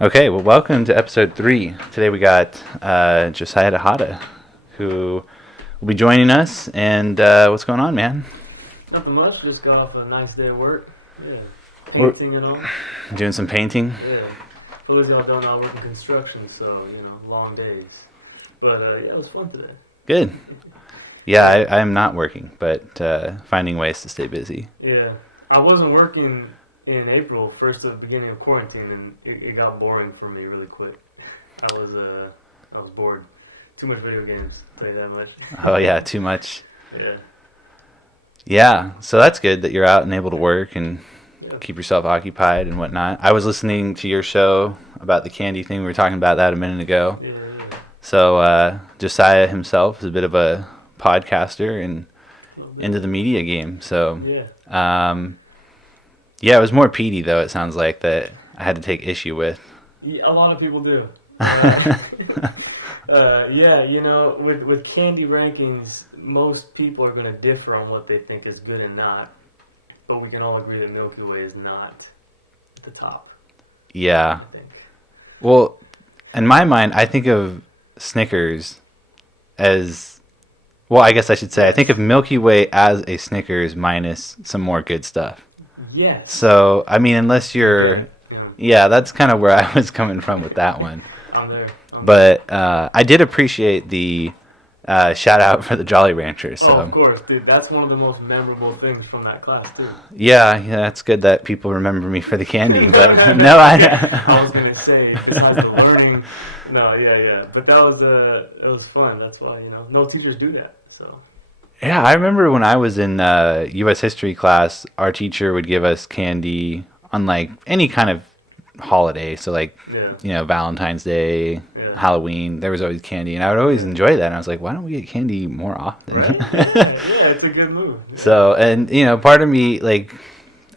Okay, well, welcome to episode 3. Today we got Josiah Tejada, who will be joining us. And what's going on, man? Nothing much. Just got off a nice day of work. Yeah, We're painting and all. doing some painting. Yeah. For those of y'all don't know, I work in construction, so long days. But yeah, it was fun today. Good. Yeah, I am not working, but finding ways to stay busy. Yeah, I wasn't working in April, first at the beginning of quarantine, and it got boring for me really quick. I was bored. Too much video games, I'll tell you that much. Oh, yeah, too much. Yeah. Yeah, so that's good that you're out and able to work and Yeah. keep yourself occupied and whatnot. I was listening to your show about the candy thing. We were talking about that a minute ago. Yeah. So Josiah himself is a bit of a podcaster and into the media game. So Yeah. yeah, it was more Petey though. It sounds like that I had to take issue with. Yeah, a lot of people do. Yeah, with candy rankings, most people are going to differ on what they think is good and not. But we can all agree that Milky Way is not at the top, Yeah. I think. Well, in my mind, I think of Snickers as well. I guess I should say I think of Milky Way as a Snickers minus some more good stuff. Yes. So I mean, unless you're, Yeah, yeah, that's kind of where I was coming from with that one. I'm there. But I did appreciate the shout out for the Jolly Rancher. So Oh, of course, dude. That's one of the most memorable things from that class, too. yeah, that's good that people remember me for the candy. But no, I was gonna say, besides the learning, no, yeah. But that was it was fun. That's why no teachers do that. So yeah, I remember when I was in U.S. history class, our teacher would give us candy on like any kind of holiday. So like, yeah, Valentine's Day, yeah. Halloween, there was always candy, and I would always enjoy that. And I was like, why don't we get candy more often? Right? Yeah, it's a good move. Yeah. So, and part of me, like,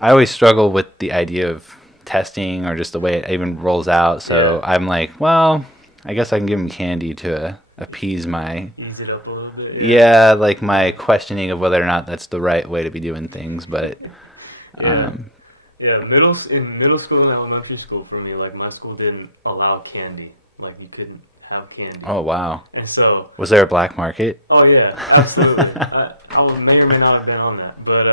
I always struggle with the idea of testing or just the way it even rolls out. So Yeah. I'm like, well, I guess I can give them candy to appease my, Ease it up a little bit. yeah, like my questioning of whether or not that's the right way to be doing things. But Yeah. Yeah, in middle school and elementary school for me, like my school didn't allow candy. Like you couldn't have candy. oh wow, And so, was there a black market? oh yeah, absolutely. May or may not have been on that, but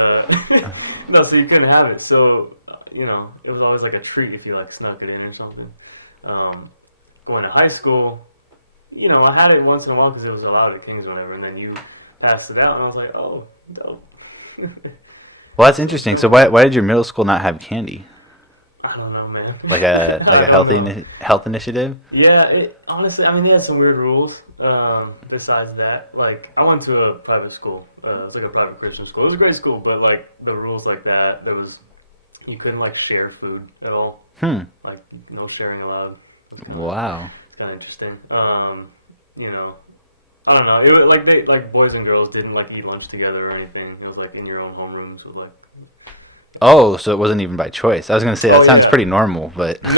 no, so you couldn't have it. So, it was always like a treat if you like snuck it in or something. Going to high school, I had it once in a while because it was allowed at Kings or whatever, and then you passed it out, and I was like, oh, dope. Well, that's interesting. So why did your middle school not have candy? I don't know, man. Like a I don't healthy know. health initiative? Yeah, honestly, I mean, they had some weird rules. Besides that, like, I went to a private school. It was like a private Christian school. It was a great school, but like the rules like that, you couldn't like share food at all. Like, no sharing allowed. Wow. It's kind of interesting. I don't know. It was like boys and girls didn't like eat lunch together or anything. It was like in your own homerooms with like. Oh, so it wasn't even by choice. I was going to say that sounds Yeah. pretty normal, but No.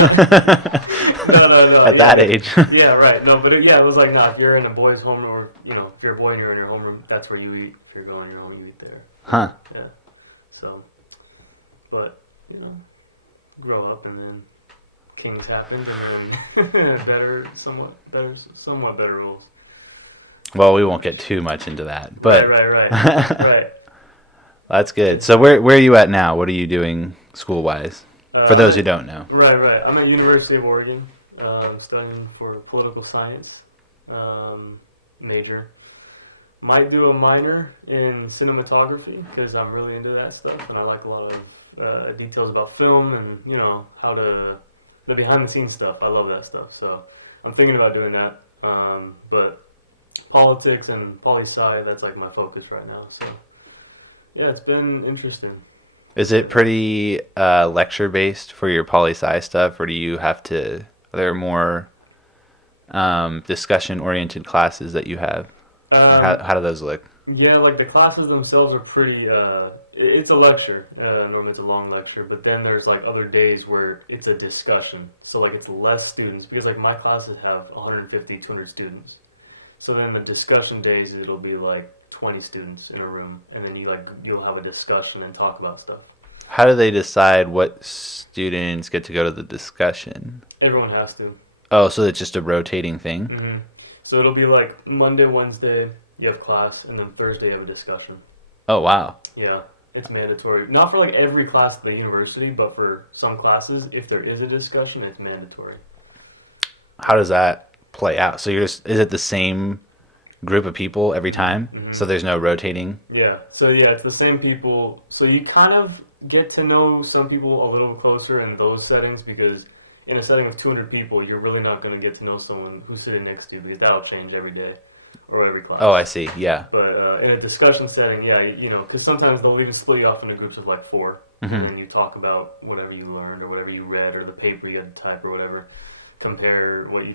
at that age. Yeah, right. No, but it was like, if you're in a boy's home or, if you're a boy and you're in your homeroom, that's where you eat. If you're going to your home, you eat there. Huh. Yeah. So, but, grow up and then Kings happened and then somewhat better rules. Well, we won't get too much into that, but Right. Right. that's good. So where are you at now? What are you doing school-wise? For those who don't know. Right. I'm at University of Oregon, studying for political science major. Might do a minor in cinematography because I'm really into that stuff and I like a lot of details about film and how the behind the scenes stuff. I love that stuff, so I'm thinking about doing that. But politics and poli-sci, that's like my focus right now. So yeah, it's been interesting. Is it pretty lecture-based for your poli-sci stuff, or do you have to, are there more discussion-oriented classes that you have? Or how do those look? Yeah, like the classes themselves are pretty. It's a lecture. Normally, it's a long lecture, but then there's like other days where it's a discussion. So like it's less students because like my classes have 150, 200 students. So then the discussion days it'll be like 20 students in a room, and then you'll have a discussion and talk about stuff. How do they decide what students get to go to the discussion? Everyone has to. Oh, so it's just a rotating thing? Hmm. So it'll be like Monday, Wednesday, you have class, and then Thursday you have a discussion. Oh, wow. Yeah, it's mandatory. Not for like every class at the university, but for some classes, if there is a discussion, it's mandatory. How does that play out? So is it the same group of people every time? Hmm. So there's no rotating? Yeah. So yeah, it's the same people. So you kind of get to know some people a little closer in those settings because in a setting of 200 people, you're really not going to get to know someone who's sitting next to you because that'll change every day or every class. Oh, I see. Yeah. But in a discussion setting, yeah, because sometimes they'll even split you off into groups of like four, Hmm. and then you talk about whatever you learned or whatever you read or the paper you had to type or whatever. Compare what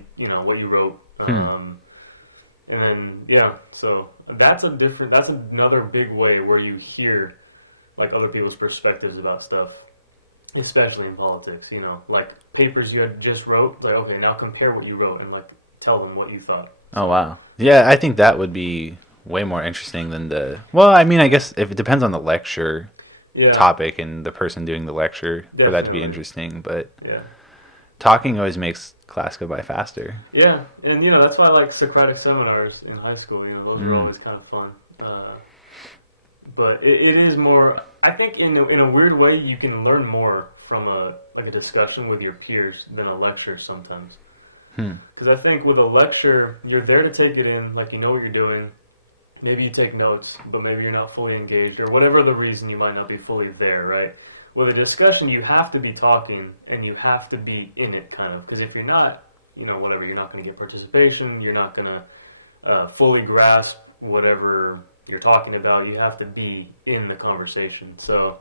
you wrote. And then yeah, so that's another big way where you hear like other people's perspectives about stuff, especially in politics. Like papers you had just wrote. It's like okay, now compare what you wrote and like tell them what you thought. Oh, wow. Yeah, I think that would be way more interesting than well, I mean, I guess if it depends on the lecture Yeah, topic and the person doing the lecture for that to be definitely. interesting, but Yeah, talking always makes class go by faster. yeah, and that's why I like Socratic seminars in high school. Those are Mm. always kind of fun. But it is more. I think in a weird way, you can learn more from a discussion with your peers than a lecture sometimes. Hmm. Because I think with a lecture, you're there to take it in, like you know what you're doing. Maybe you take notes, but maybe you're not fully engaged, or whatever the reason you might not be fully there, right? With a discussion, you have to be talking, and you have to be in it, kind of. Because if you're not, whatever, you're not going to get participation, you're not going to fully grasp whatever you're talking about. You have to be in the conversation. So,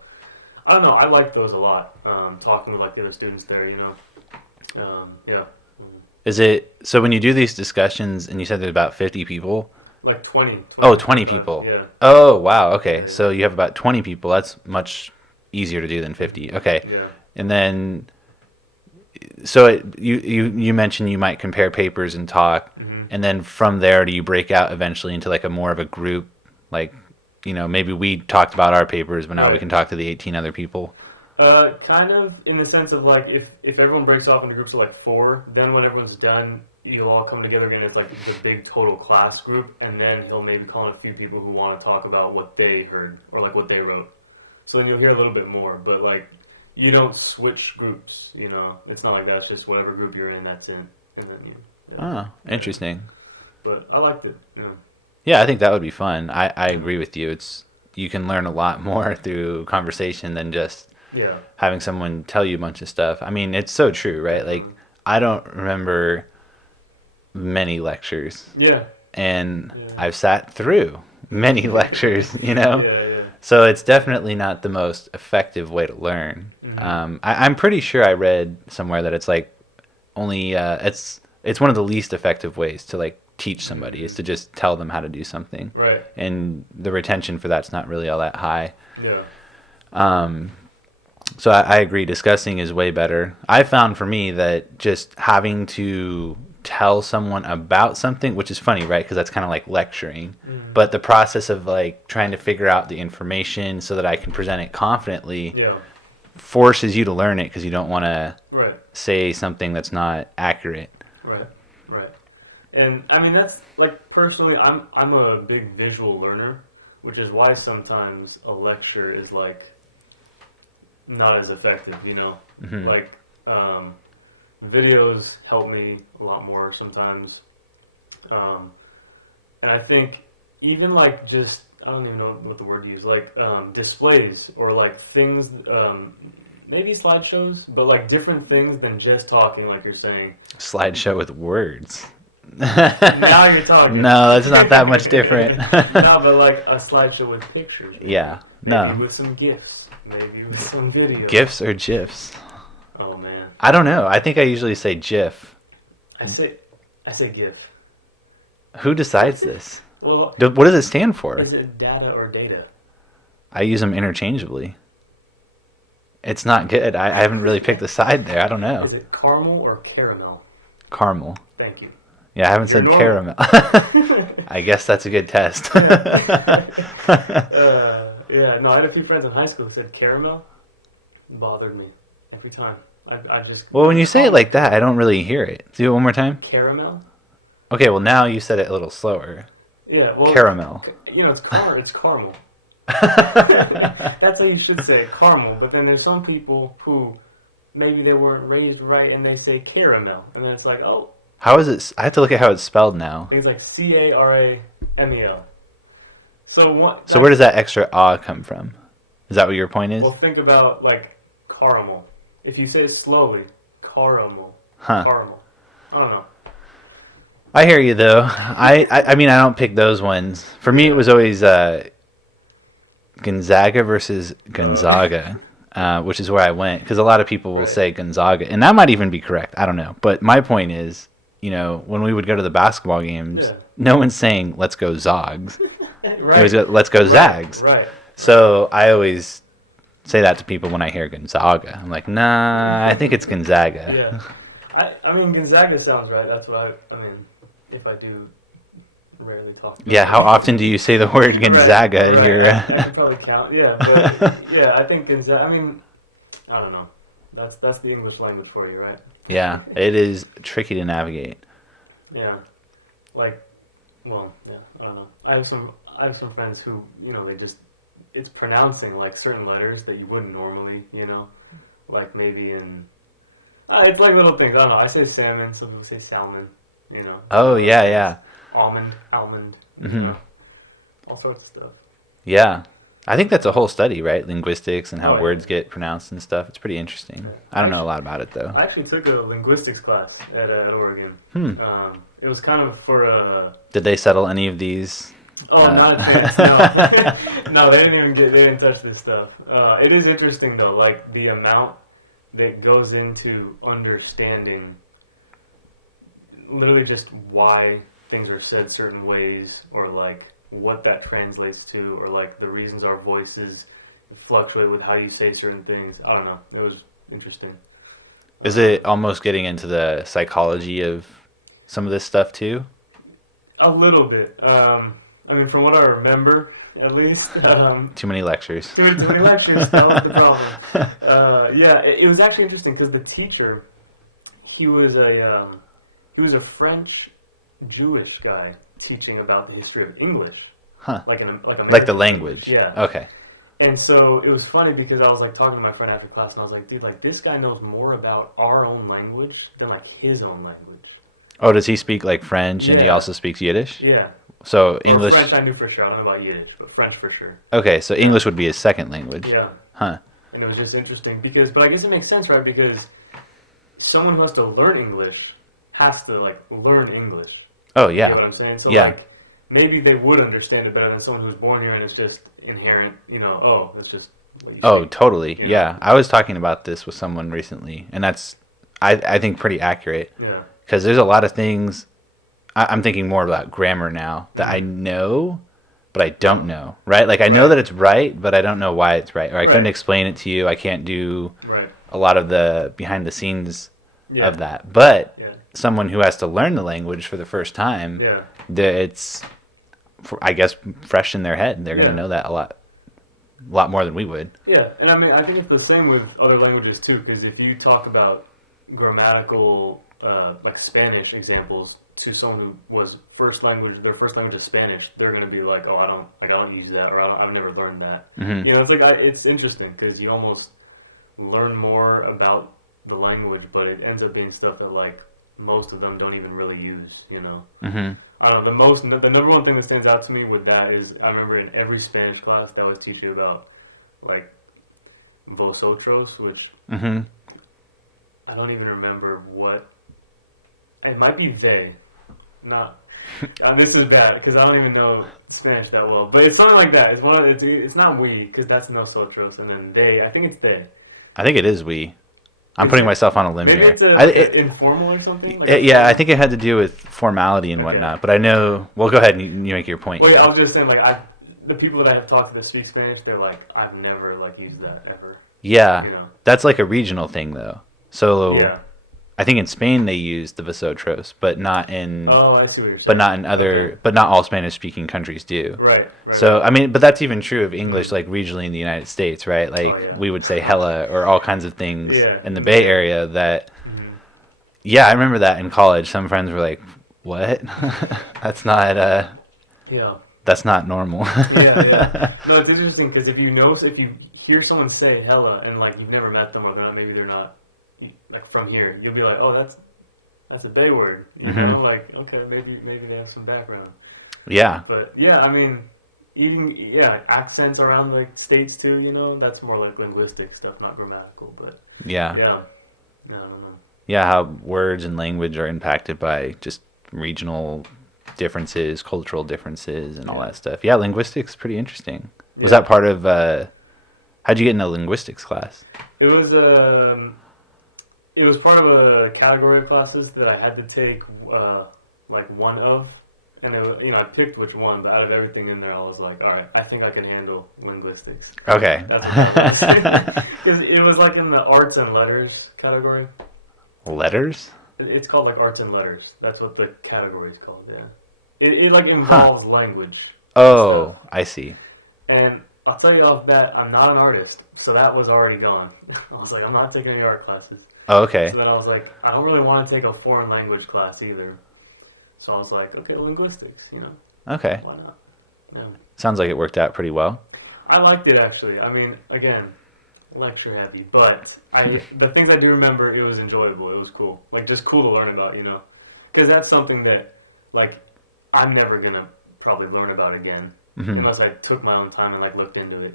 I don't know, I like those a lot, talking with like the other students there, yeah. Is it so when you do these discussions and you said there's about 50 people? Like 20. Oh, 20 25, people. yeah. Oh, wow. Okay. Yeah. So you have about 20 people. That's much easier to do than 50. Okay. Yeah. And then so you mentioned you might compare papers and talk, Hmm. and then from there do you break out eventually into like a more of a group, like maybe we talked about our papers, but now we Right. can talk to the 18 other people. Kind of in the sense of like if everyone breaks off into groups of like four, then when everyone's done, you'll all come together again as like the big total class group, and then he'll maybe call in a few people who want to talk about what they heard or like what they wrote. So then you'll hear a little bit more, but like you don't switch groups. It's not like that's just whatever group you're in, that's in, and then Oh, interesting. But I liked it. Yeah, I think that would be fun. I agree with you. You can learn a lot more through conversation than just Yeah. having someone tell you a bunch of stuff. I mean, it's so true, right? Like, I don't remember many lectures, Yeah. and Yeah. I've sat through many lectures, Yeah. Yeah. So it's definitely not the most effective way to learn. Mhm. I'm pretty sure I read somewhere that it's like only it's one of the least effective ways to like teach somebody is to just tell them how to do something, Right. and the retention for that's not really all that high. Yeah. So I agree. Discussing is way better. I found for me that just having to tell someone about something, which is funny, right? Because that's kind of like lecturing. Mhm. But the process of like trying to figure out the information so that I can present it confidently Yeah. forces you to learn it because you don't want to Right. say something that's not accurate. Right. Right. And I mean that's like personally, I'm a big visual learner, which is why sometimes a lecture is like not as effective. Mhm. Like videos help me a lot more sometimes, and I think even like just I don't even know what the word to use, like displays or like things, maybe slideshows, but like different things than just talking, like you're saying. Slideshow with words. Now you're talking. No, it's not that much different. No, but like a slideshow with pictures. Maybe. Yeah. Maybe No. with some GIFs. Maybe with some videos. GIFs or GIFs? Oh man. I don't know. I think I usually say GIF. I say GIF. Who decides this? Well, What does it stand for? is it data or data? I use them interchangeably. It's not good. I haven't really picked a side there. I don't know. Is it caramel or caramel? Caramel. Thank you. Yeah, I haven't You're said normal. caramel. I guess that's a good test. Yeah, no, I had a few friends in high school who said caramel. It bothered me. every time. I just Well, when you say it like that, I don't really hear it. Do it one more time. caramel. Okay, well now you said it a little slower. Yeah, well, Caramel. it's caramel. That's how you should say it, caramel. But then there's some people who maybe they weren't raised right and they say caramel, and then it's like, oh, How is it? I have to look at how it's spelled now. I think it's like Caramel. So what? So where does that extra "ah" come from? Is that what your point is? Well, think about like caramel. If you say it slowly, caramel, Huh. caramel. I don't know. I hear you though. I mean I don't pick those ones. For me, it was always Gonzaga versus Gonzaga, which is where I went because a lot of people will Right. say Gonzaga, and that might even be correct. I don't know. But my point is, when we would go to the basketball games, Yeah. no one's saying "Let's go Zogs." Right. It was "Let's go Zags." Right. So I always say that to people when I hear Gonzaga. I'm like, nah, I think it's Gonzaga. Yeah. I mean Gonzaga sounds right. That's what I mean. If I do rarely talk. Yeah, how often do you say the word Gonzaga in Right. your... I can probably count. Yeah, but yeah, I think Gonzaga. I mean, I don't know. That's the English language for you, right? Yeah, it is tricky to navigate. Yeah, like, well, yeah, I don't know. I have some friends who it's pronouncing like certain letters that you wouldn't normally, like maybe in. It's like little things. I don't know. I say salmon. Some people say salmon. Oh, yeah, yeah. Almond. Hmm. All sorts of stuff. Yeah. I think that's a whole study, right? Linguistics and how Oh, yeah. words get pronounced and stuff. It's pretty interesting. Yeah. I don't know a lot about it, though. I actually took a linguistics class at Oregon. It was kind of for Did they settle any of these? not advanced. No, no, they didn't touch this stuff. It is interesting though, like the amount that goes into understanding, literally just why things are said certain ways, or like what that translates to, or like the reasons our voices fluctuate with how you say certain things. I don't know. It was interesting. Is it almost getting into the psychology of some of this stuff, too? A little bit. I mean, from what I remember, at least. Too many lectures. Too many lectures. That was the problem. Yeah, it was actually interesting because the teacher, he was a French Jewish guy teaching about the history of English. Huh. Like Like the language. Yeah. Okay. And so it was funny because I was like talking to my friend after class, and I was like, dude, like this guy knows more about our own language than like his own language. Oh, does he speak like French and he Yeah. also speaks Yiddish? Yeah. So Or English. French I knew for sure. I don't know about Yiddish, but French for sure. Okay, so English would be his second language. Yeah. Huh. And it was just interesting but I guess it makes sense, right? Because someone who has to learn English has to like learn English. Oh, You yeah. know what I'm saying? So Yeah. like maybe they would understand it better than someone who's born here and it's just inherent, oh, that's just what you Oh, speak. totally. Yeah. Yeah. I was talking about this with someone recently, and that's, I think, pretty accurate. Yeah. Because there's a lot of things, I'm thinking more about grammar now, that I Mm-hmm. know, but I don't know, right? Like, I know that it's right, but I don't know why it's right. Or I couldn't Right. explain it to you. I can't do Right. a lot of the behind the scenes Yeah. of that. But Yeah. someone who has to learn the language for the first time, Yeah. it's, I guess, fresh in their head. They're going to Yeah. know that a lot more than we would. Yeah, and I mean, I think it's the same with other languages too, because if you talk about grammatical, like Spanish examples to someone who was their first language is Spanish, they're going to be like, oh, I don't use that, or I've never learned that. Hmm. It's like, it's interesting, because you almost learn more about the language, but it ends up being stuff that, like, most of them don't even really use, Hmm. I don't know, the number one thing that stands out to me with that is, I remember in every Spanish class, they always teach you about, like, vosotros, which Hmm. I don't even remember what. It might be they, not. This is bad because I don't even know Spanish that well, but it's something like that. It's not we because that's nosotros, and then they. I think it's they. I think it is we. I'm putting myself on a limb Maybe here. it's informal or something. Like Yeah, I think it had to do with formality and Okay. whatnot. But I know. Well, go ahead and you make your point. Well, yeah, I was just saying, like, the people that I have talked to that speak Spanish, they're like, I've never like used that ever. Yeah, You know. that's like a regional thing, though. So Yeah. I think in Spain they use the vosotros, but not in Oh, I see what you're saying. but not in other Okay. but not all Spanish speaking countries do. Right. So I Right. mean, but that's even true of English, Mhm. like regionally in the United States, right? Oh Like yeah. we would say hella or all kinds of things Yeah. in the Bay Mhm. Area that Mhm. yeah, I remember that in college. Some friends were like, "What? that's not Yeah. that's not normal." Yeah. Yeah. No, it's interesting because if you hear someone say hella and like you've never met them or they're not like from here, you'll be like, oh, that's a Bay word, you hmm know? Like, okay, maybe they have some background. Yeah, But yeah, I mean, accents around the states too, that's more like linguistic stuff, not grammatical. But yeah, yeah, I don't know. yeah. How words and language are impacted by just regional differences, cultural differences, and all Yeah, that stuff. Yeah, linguistics is pretty interesting. Was yeah. that part of? How'd you get into linguistics class? It was it was part of a category of classes that I had to take like one of, and I picked which one, but out of everything in there, I was like, all right, I think I can handle linguistics. Okay. That's what that was. Because it was like in the arts and letters category. Letters? It's called like arts and letters. That's what the category is called. Yeah, it like Huh. involves language and stuff. Oh, I see. And I'll tell you off bat, I'm not an artist, so that was already gone. I was like, I'm not taking any art classes. Oh, okay. So then I was like, I don't really want to take a foreign language class either. So I was like, okay, linguistics. Okay. Why not? Yeah. Sounds like it worked out pretty well. I liked it actually. I mean, again, lecture heavy, but the things I do remember, it was enjoyable. It was cool, like just cool to learn about. Because that's something that like I'm never gonna probably learn about again hmm unless I took my own time and like looked into it.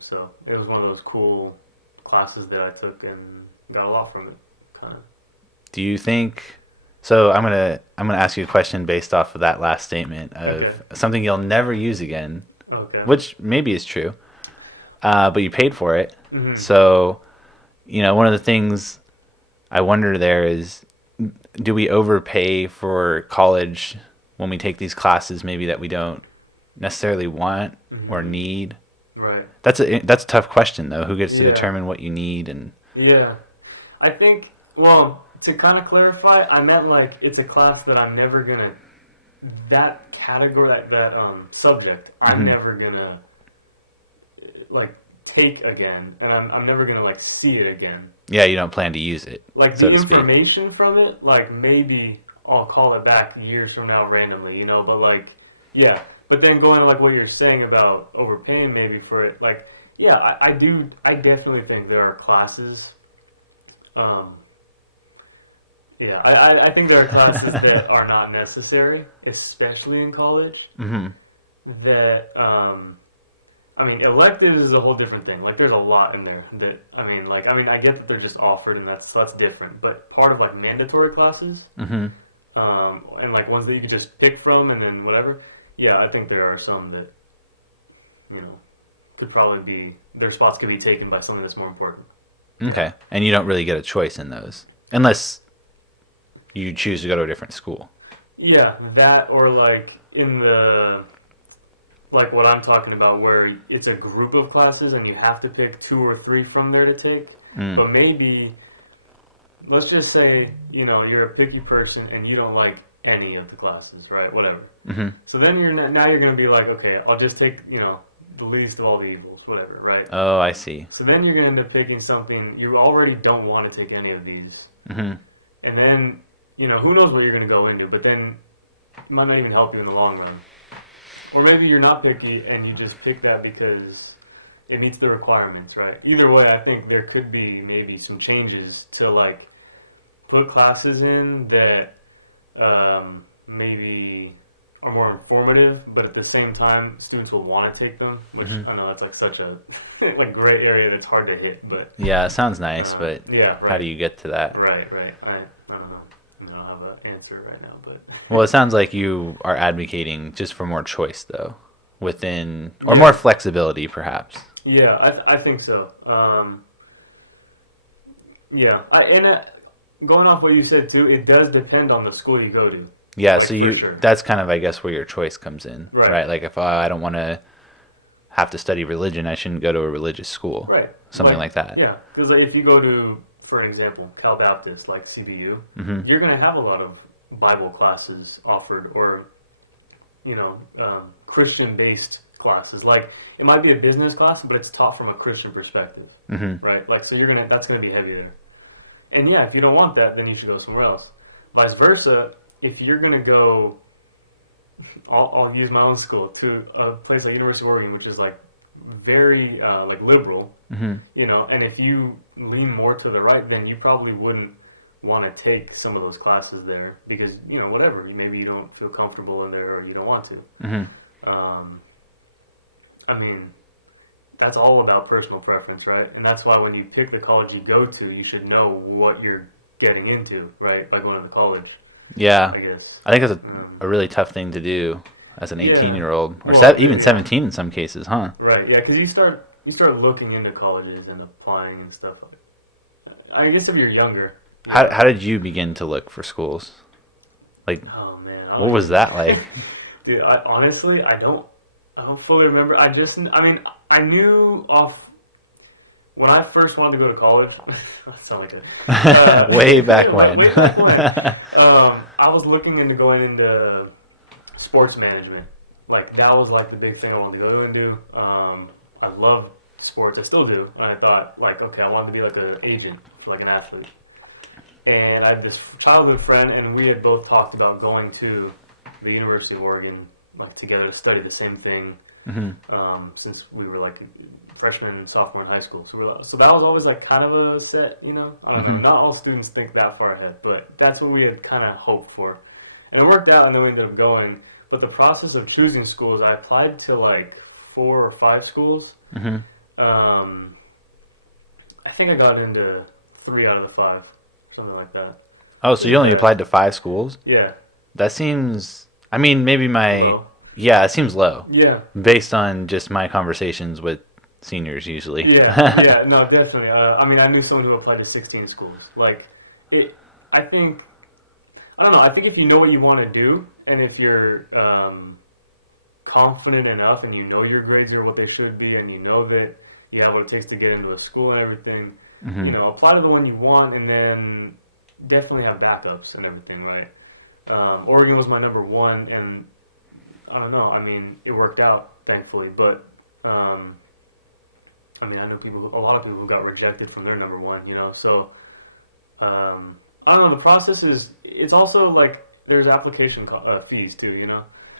So it was one of those cool classes that I took and got a lot from it, kind of. Do you think? So I'm gonna ask you a question based off of that last statement of Okay. something you'll never use again, Okay. which maybe is true, but you paid for it. Hmm. So one of the things I wonder there is, do we overpay for college when we take these classes maybe that we don't necessarily want or Hmm. need? Right. That's a tough question though. Who gets to Yeah. determine what you need and Yeah. I think. Well, to kind of clarify, I meant like it's a class that I'm never gonna. That category, that subject, I'm Mhm. never gonna like take again, and I'm never gonna like see it again. yeah, you don't plan to use it, Like so the to speak. information from it, like maybe I'll call it back years from now randomly. But like, yeah. But then going to like what you're saying about overpaying maybe for it, like, yeah, I do. I definitely think there are classes. Um, yeah, I think there are classes that are not necessary, especially in college. hmm That I mean, electives is a whole different thing. Like, there's a lot in there that I get that they're just offered, and that's different. But part of like mandatory classes, hmm and like ones that you could just pick from, and then whatever. Yeah, I think there are some that you know could probably be their spots could be taken by something that's more important. Okay, and you don't really get a choice in those unless you choose to go to a different school. Yeah, that or like in the like what I'm talking about, where it's a group of classes and you have to pick two or three from there to take. Mm. But maybe, let's just say, you're a picky person and you don't like any of the classes, right? Whatever. hmm So then now you're going to be like, okay, I'll just take, the least of all the evils, whatever, right? Oh, I see. So then you're going to end up picking something you already don't want to take any of these. hmm And then, who knows what you're going to go into, but then it might not even help you in the long run. Or maybe you're not picky and you just pick that because it meets the requirements, right? Either way, I think there could be maybe some changes to like put classes in that maybe are more informative, but at the same time, students will want to take them. Which I know that's like such a like gray area that's hard to hit, but Yeah, it sounds nice, but yeah, right, how do you get to that? right. I don't know. I don't have an answer right now, but Well, it sounds like you are advocating just for more choice, though, within or Yeah. more flexibility, perhaps. yeah, I think so. Yeah, going off what you said too, it does depend on the school you go to. Yeah, Like, so for you sure. that's kind of I guess where your choice comes in, Right. right? Like if I don't want to have to study religion, I shouldn't go to a religious school, Right. something like that. Yeah, because like, if you go to for an example, Cal Baptist, like CBU, Hmm. you're going to have a lot of Bible classes offered, or Christian-based classes. Like it might be a business class, but it's taught from a Christian perspective, Hmm. right? Like so, that's gonna be heavy there. And yeah, if you don't want that, then you should go somewhere else. Vice versa, if you're gonna go, I'll use my own school to a place like University of Oregon, which is like very like liberal, Hmm. and if you lean more to the right, then you probably wouldn't want to take some of those classes there because whatever, maybe you don't feel comfortable in there or you don't want to. Hmm. Um, I mean, that's all about personal preference, right? And that's why when you pick the college you go to, you should know what you're getting into, right? By going to the college, Yeah, I guess. I think it's Um, a really tough thing to do as an yeah. 18-year-old, or Well, even yeah. 17 in some cases, huh? Right. Yeah, because you start looking into colleges and applying and stuff. I guess if you're younger. How Yeah. how did you begin to look for schools? Like, Oh man, what was that like? dude. Honestly, I don't fully remember. I mean, I knew off when I first wanted to go to college. I sound like Way back way, when. way back when. I was looking into going into sports management. Like that was like the big thing I wanted to go into. I love sports. I still do. And I thought like, okay, I wanted to be like an agent for like an athlete. And I had this childhood friend, and we had both talked about going to the University of Oregon, like together to study the same thing. Hmm. Since we were like freshmen and sophomore in high school, so that was always like kind of a set. I don't know. Hmm. Not all students think that far ahead, but that's what we had kind of hoped for, and it worked out. And then we ended up going. But the process of choosing schools, I applied to like 4 or 5 schools. Hmm. Um, I think I got into 3 out of the 5, something like that. Oh, so you only applied to 5 schools? Yeah, That seems. I mean, maybe my. low. Yeah, it seems low Yeah, based on just my conversations with seniors usually. yeah, no, definitely. I mean, I knew someone who applied to 16 schools. Like, it. I think. I don't know. I think if you know what you want to do, and if you're confident enough, and you know your grades are what they should be, and you know that you have what it takes to get into a school and everything, Hmm. apply to the one you want, and then definitely have backups and everything, right? Oregon was my number one, and I don't know. I mean, it worked out, thankfully, but I mean, I know a lot of people who got rejected from their number one, So I don't know. The process it's also like there's application fees too,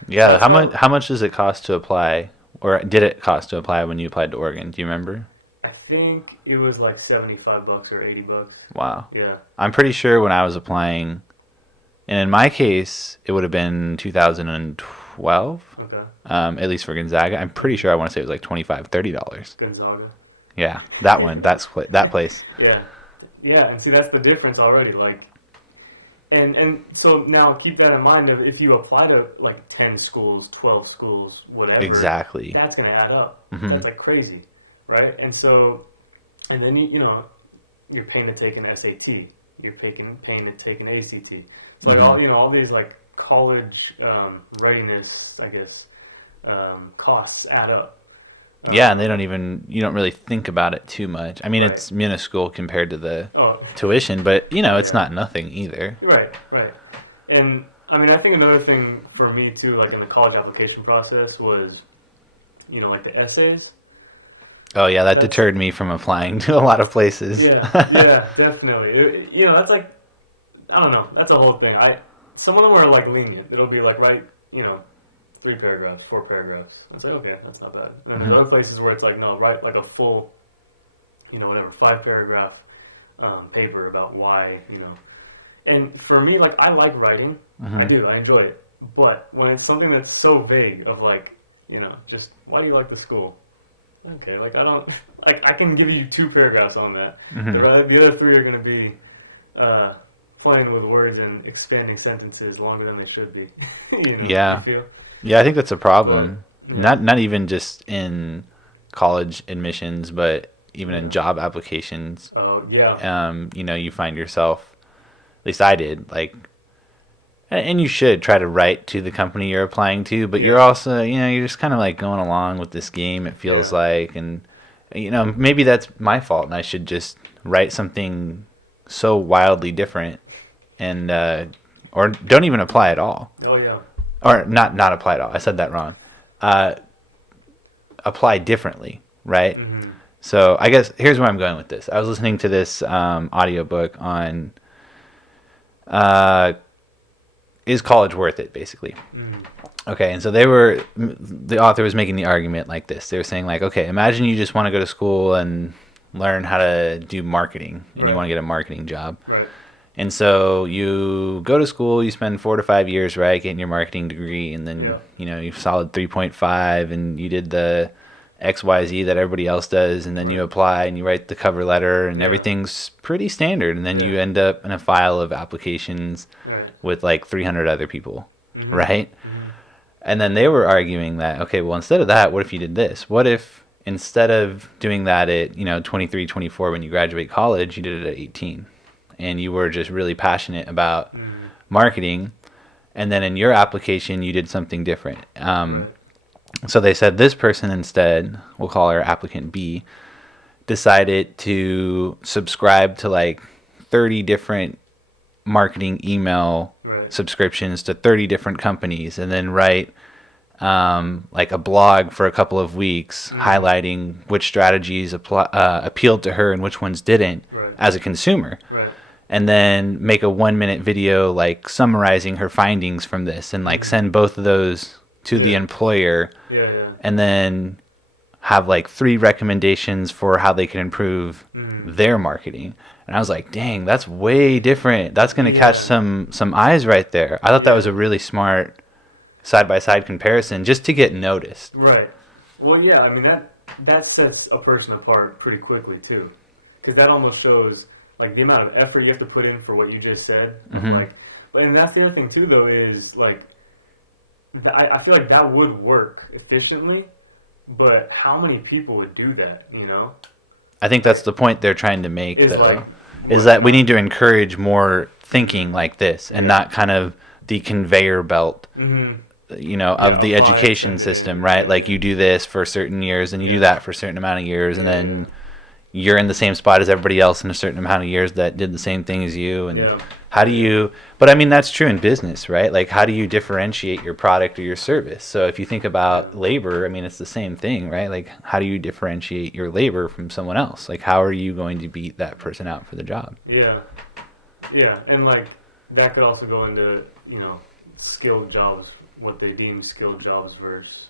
Yeah, That's how much does it cost to apply, or did it cost to apply when you applied to Oregon? Do you remember? I think it was like $75 or $80. Wow. Yeah. I'm pretty sure when I was applying, and in my case, it would have been 2012, Okay. at least for Gonzaga. I'm pretty sure I want to say it was like $25, $30. Gonzaga. Yeah, that one, that place. Yeah. Yeah, and see that's the difference already. Like, and so now keep that in mind. If you apply to like 10 schools, 12 schools, whatever, Exactly. that's gonna add up. Hmm. That's like crazy, right? And so, and then you're paying to take an SAT, you're paying to take an ACT. So like all these like college readiness, I guess, costs add up. Yeah, and you don't really think about it too much. I mean, Right. it's minuscule compared to the Oh, tuition, but it's yeah. not nothing either. Right, right. And I mean, I think another thing for me too, like in the college application process, was like the essays. Oh yeah, that That's deterred me from applying to a lot of places. yeah, yeah, definitely. That's like I don't know. That's a whole thing. Some of them are like lenient. It'll be like write 3 paragraphs, 4 paragraphs. I say okay, that's not bad. And then there's other places where it's like no, write like a full, whatever 5 paragraph paper about why. And for me, like I like writing. I do. I enjoy it. But when it's something that's so vague of like, just why do you like the school? Okay, like I don't like I can give you 2 paragraphs on that. The other 3 are going to be playing with words and expanding sentences longer than they should be. Yeah. You feel? Yeah, I think that's a problem. But, yeah. Not even just in college admissions, but even in job applications. Oh yeah. You find yourself, at least I did, like, and you should try to write to the company you're applying to, but you're also, you're just kind of like going along with this game, it feels like, and maybe that's my fault, and I should just write something so wildly different, and or don't even apply at all, Oh yeah. or not apply at all. I said that wrong. Uh, Apply differently, right? Mm-hmm. So I guess here's where I'm going with this. I was listening to this audiobook on uh, is college worth it, basically. Mm-hmm. Okay, and so the author was making the argument like this. They were saying like, okay, imagine you just want to go to school and learn how to do marketing, and you Right. want to get a marketing job. Right. And so you go to school, you spend 4 to 5 years, right, getting your marketing degree, and then Yeah. you solid 3.5, and you did the XYZ that everybody else does, and then you Right. apply and you write the cover letter, and Yeah. everything's pretty standard, and then Yeah. you end up in a file of applications Right. with like 300 other people, Mm-hmm. right? Mm-hmm. And then they were arguing that, okay, well, instead of that, what if you did this? What if instead of doing that at 23, 24 when you graduate college, you did it at 18, and you were just really passionate about Mm-hmm. marketing, and then in your application you did something different. Right. So they said this person instead, we'll call her applicant B, decided to subscribe to like 30 different marketing email Right. subscriptions to 30 different companies, and then write like a blog for a couple of weeks highlighting which strategies appealed to her and which ones didn't Right. as a consumer, Right. and then make a 1 minute video like summarizing her findings from this, and like send both of those to the Yeah. employer, Yeah. Yeah. and then have like 3 recommendations for how they can improve Mm. their marketing. And I was like, dang, that's way different. That's going to catch Yeah. some eyes right there. I thought that Yeah. was a really smart side by side comparison just to get noticed. Right. Well, yeah. I mean that sets a person apart pretty quickly too, because that almost shows like the amount of effort you have to put in for what you just said. Mhm. Like, and that's the other thing too, though, is like I feel like that would work efficiently, but how many people would do that? You know, I think that's the point they're trying to make, is though, like is what- that we need to encourage more thinking like this, and not kind of the conveyor belt, Mhm. of Yeah, the apply it, education send it system, in. right? Yeah. Like you do this for certain years, and you do Yeah. that for a certain amount of years, and Yeah, then you're in the same spot as everybody else in a certain amount of years that did the same thing as you. And Yeah. how do you, but I mean, that's true in business, right? Like, how do you differentiate your product or your service? So if you think about labor, I mean, it's the same thing, right? Like, how do you differentiate your labor from someone else? Like, how are you going to beat that person out for the job? Yeah. Yeah, and like that could also go into skilled jobs, what they deem skilled jobs versus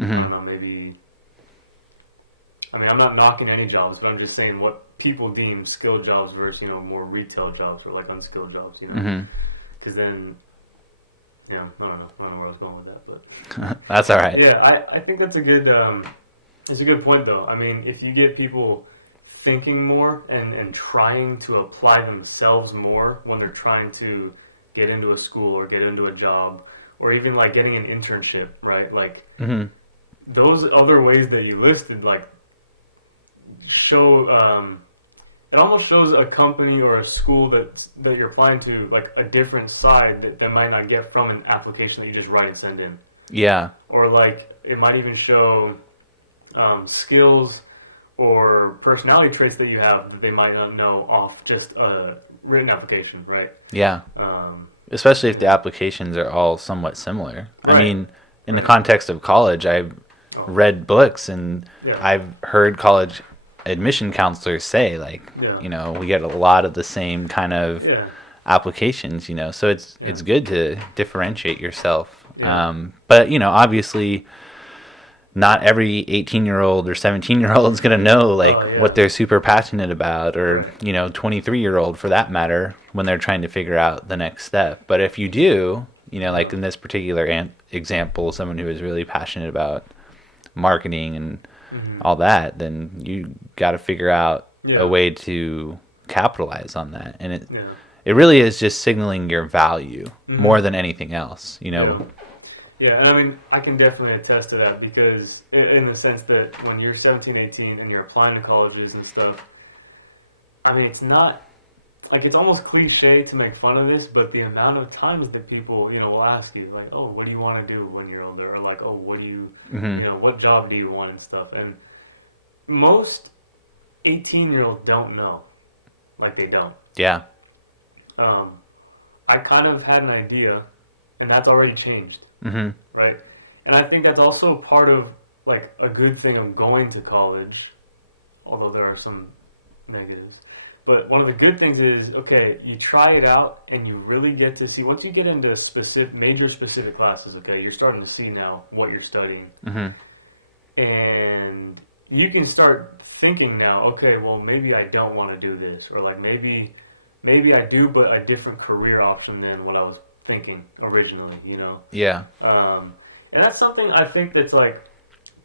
I Hmm. don't know, maybe. I mean, I'm not knocking any jobs, but I'm just saying what people deem skilled jobs versus more retail jobs or like unskilled jobs. Hmm. Because then, I don't know where I was going with that, but That's all right. yeah, I think that's a good it's a good point though. I mean, if you get people thinking more and trying to apply themselves more when they're trying to get into a school or get into a job or even like getting an internship, right? Like Hmm. those other ways that you listed, like show it almost shows a company or a school that you're applying to like a different side that they might not get from an application that you just write and send in, Yeah. or like it might even show skills or personality traits that you have that they might not know off just a written application, right? Yeah. Um, Especially if the applications are all somewhat similar. I Right. mean, in the context of college, I've Oh. read books, and Yeah. I've heard college admission counselors say, like, Yeah. we get a lot of the same kind of yeah, applications, so it's good to differentiate yourself. Yeah. But, obviously not every 18-year-old or 17-year-old is going to know like Oh, yeah. what they're super passionate about, or Right. 23-year-old for that matter, when they're trying to figure out the next step. But if you do, like in this particular example, someone who is really passionate about marketing and Mhm. all that, then you got to figure out Yeah. a way to capitalize on that. And Yeah. it really is just signaling your value Mhm. more than anything else, Yeah. Yeah, and I mean, I can definitely attest to that because in the sense that when you're 17, 18 and you're applying to colleges and stuff, I mean, it's not, like, it's almost cliche to make fun of this, but the amount of times that people, will ask you, like, oh, what do you want to do when you're older? Or like, oh, what do you, Mhm. what job do you want and stuff? And most 18-year-olds don't know. like they don't. Yeah. Um, I kind of had an idea, and that's already changed, Mm-hmm. right? And I think that's also part of like a good thing of going to college, although there are some negatives. But one of the good things is, okay, you try it out and you really get to see, once you get into specific, major specific classes, okay, you're starting to see now what you're studying. Mm-hmm. And you can start thinking now, okay, well, maybe I don't want to do this. Or like maybe I do, but a different career option than what I was thinking originally, you know? Yeah. And that's something I think that's like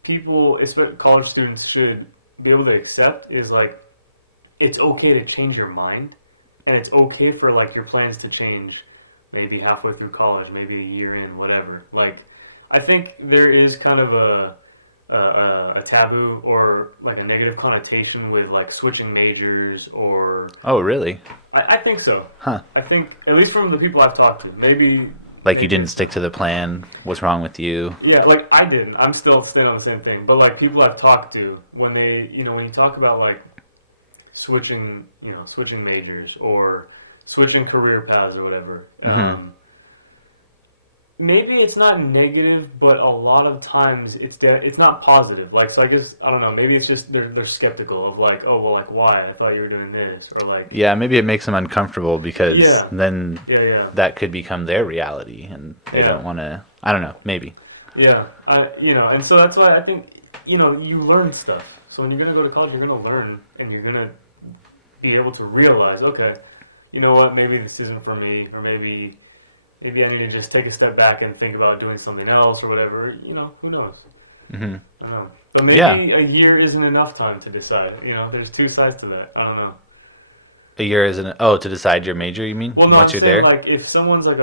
people, especially college students, should be able to accept is like it's okay to change your mind, and it's okay for like your plans to change, maybe halfway through college, maybe a year in, whatever. Like, I think there is kind of a taboo or like a negative connotation with like switching majors or Oh, really? I think so. Huh. I think at least from the people I've talked to, Like you maybe didn't stick to the plan. What's wrong with you? yeah, like I didn't. I'm still staying on the same thing. But like people I've talked to, when they, when you talk about like switching majors or switching career paths or whatever, Mm-hmm. maybe it's not negative, but a lot of times it's not positive. Like, so I guess I don't know. Maybe it's just they're skeptical of like, oh well, like why? I thought you were doing this, or like Yeah, maybe it makes them uncomfortable because yeah, then yeah, that could become their reality, and they don't yeah, want to. I don't know. Maybe. yeah. And so that's why I think you learn stuff. So when you're gonna go to college, you're gonna learn, and you're gonna be able to realize, okay, you know what, maybe this isn't for me, or maybe I need to just take a step back and think about doing something else or whatever. Who knows? Mm-hmm. I don't know. But Yeah, maybe a year isn't enough time to decide. There's two sides to that. I don't know. a year isn't. Oh, to decide your major, you mean? Well, no, I'm Once you're saying there. like if someone's like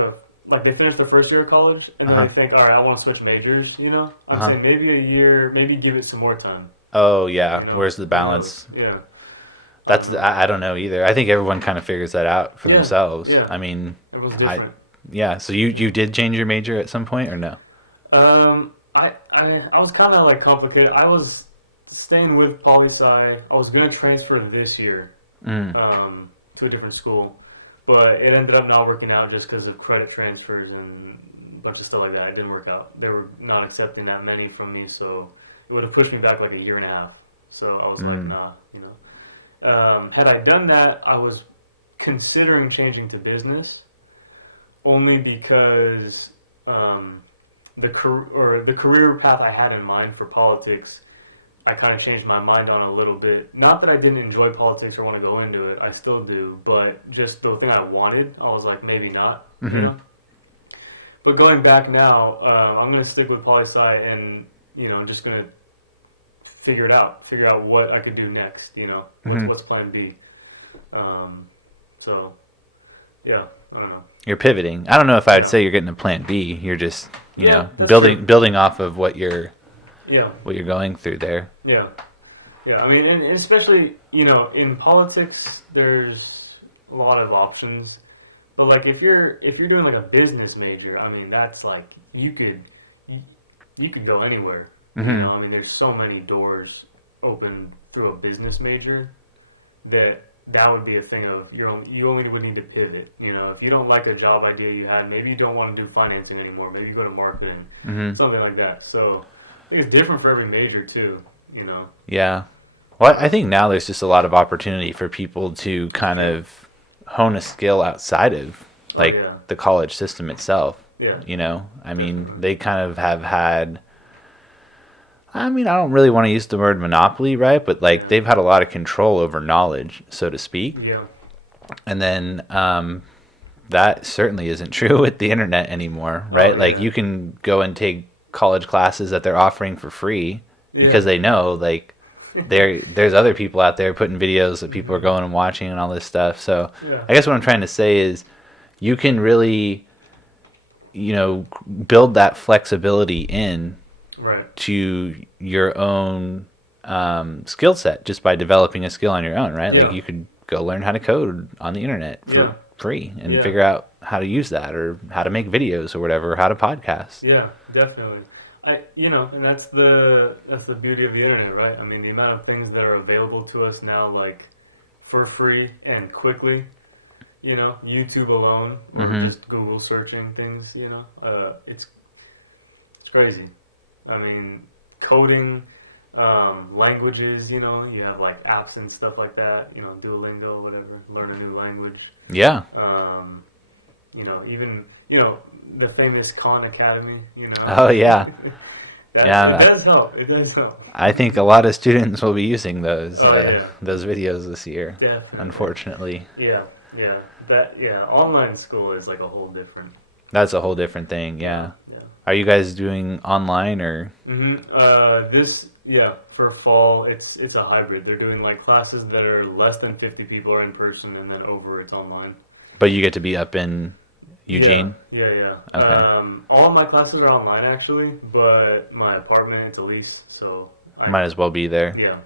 they finish their first year of college and Uh then huh. they think, all right, I want to switch majors. Uh I'm huh. saying maybe a year, maybe give it some more time. Oh yeah. Where's the Who knows? balance? Yeah. That's I don't know either. I think everyone kind of figures that out for Yeah. themselves. Yeah. I mean, Everyone's I different. yeah. So you did change your major at some point or no? I was kind of like complicated. I was staying with poli sci. I was gonna transfer this year, Mm. to a different school, but it ended up not working out just because of credit transfers and a bunch of stuff like that. It didn't work out. They were not accepting that many from me, so it would have pushed me back like a year and a half. So I was like, Mm. nah. Had I done that, I was considering changing to business only because the career path I had in mind for politics, I kind of changed my mind on a little bit. Not that I didn't enjoy politics or want to go into it, I still do, but just the thing I wanted, I was like, maybe not, Mm-hmm. But going back now, I'm going to stick with poli sci and, just going to figure out what I could do next, Mm-hmm. what's plan B. So, yeah, I don't know. You're pivoting. I don't know if I would Yeah. say you're getting a plan B. You're just Yeah, that's building true. building off of what you're Yeah, going through there. yeah. Yeah, I mean, and especially in politics, there's a lot of options. But like, if you're doing like a business major, I mean, that's like you, you could go anywhere. Mm-hmm. I mean, there's so many doors open through a business major that would be a thing of you only would need to pivot. If you don't like a job idea you had, maybe you don't want to do financing anymore. Maybe you go to marketing, Mm-hmm. something like that. So I think it's different for every major too. Yeah. Well, I think now there's just a lot of opportunity for people to kind of hone a skill outside of Oh like yeah, the college system itself. yeah, I mean, definitely. they kind of have had. I mean, I don't really want to use the word monopoly, right? But like Yeah, they've had a lot of control over knowledge, so to speak. yeah, And then that certainly isn't true with the internet anymore, oh right? Like yeah, you can go and take college classes that they're offering for free yeah, because they know like there's other people out there putting videos that people are going and watching and all this stuff. So yeah, I guess what I'm trying to say is you can really build that flexibility in right, to your own skill set just by developing a skill on your own, right? Like yeah, you could go learn how to code on the internet for yeah, free and yeah, figure out how to use that or how to make videos or whatever, or how to podcast. yeah, definitely. And that's the beauty of the internet, right? I mean, the amount of things that are available to us now, like for free and quickly. YouTube alone or Mm-hmm. just Google searching things. It's crazy. I mean, coding, languages. You have like apps and stuff like that. Duolingo, whatever. Learn a new language. Yeah. Um, even the famous Khan Academy. Oh yeah. It Yeah. does help. It does help. I think a lot of students will be using Oh yeah, those videos this year. definitely. Unfortunately, Yeah, online school is like a whole different. that's a whole different thing. Yeah, Yeah. yeah. Are you guys doing online or? For fall, it's a hybrid. They're doing like classes that are less than 50 people are in person, and then over it's online. But you get to be up in Eugene. Yeah. Okay. All of my classes are online actually, but my apartment it's a lease, so Might as well be there. yeah.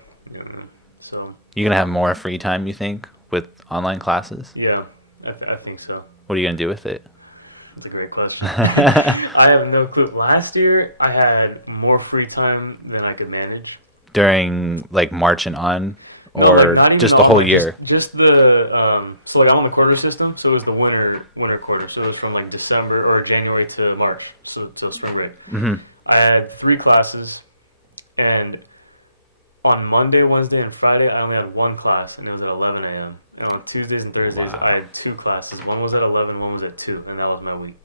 So You gonna have more free time, you think, with online classes? yeah, I think so. What are you gonna do with it? That's a great question. I have no clue. Last year, I had more free time than I could manage. During like March and on, No, or not even just the all, whole like, year? just the so like I'm on the quarter system, so it was the winter quarter, so it was from like December or January to March, so till spring break. Hmm. I had 3 classes, and on Monday, Wednesday, and Friday, I only had one class, and it was at 11 a.m. And on Tuesdays and Thursdays, Wow. I had 2 classes. One was at 11, one was at 2, and that was my week.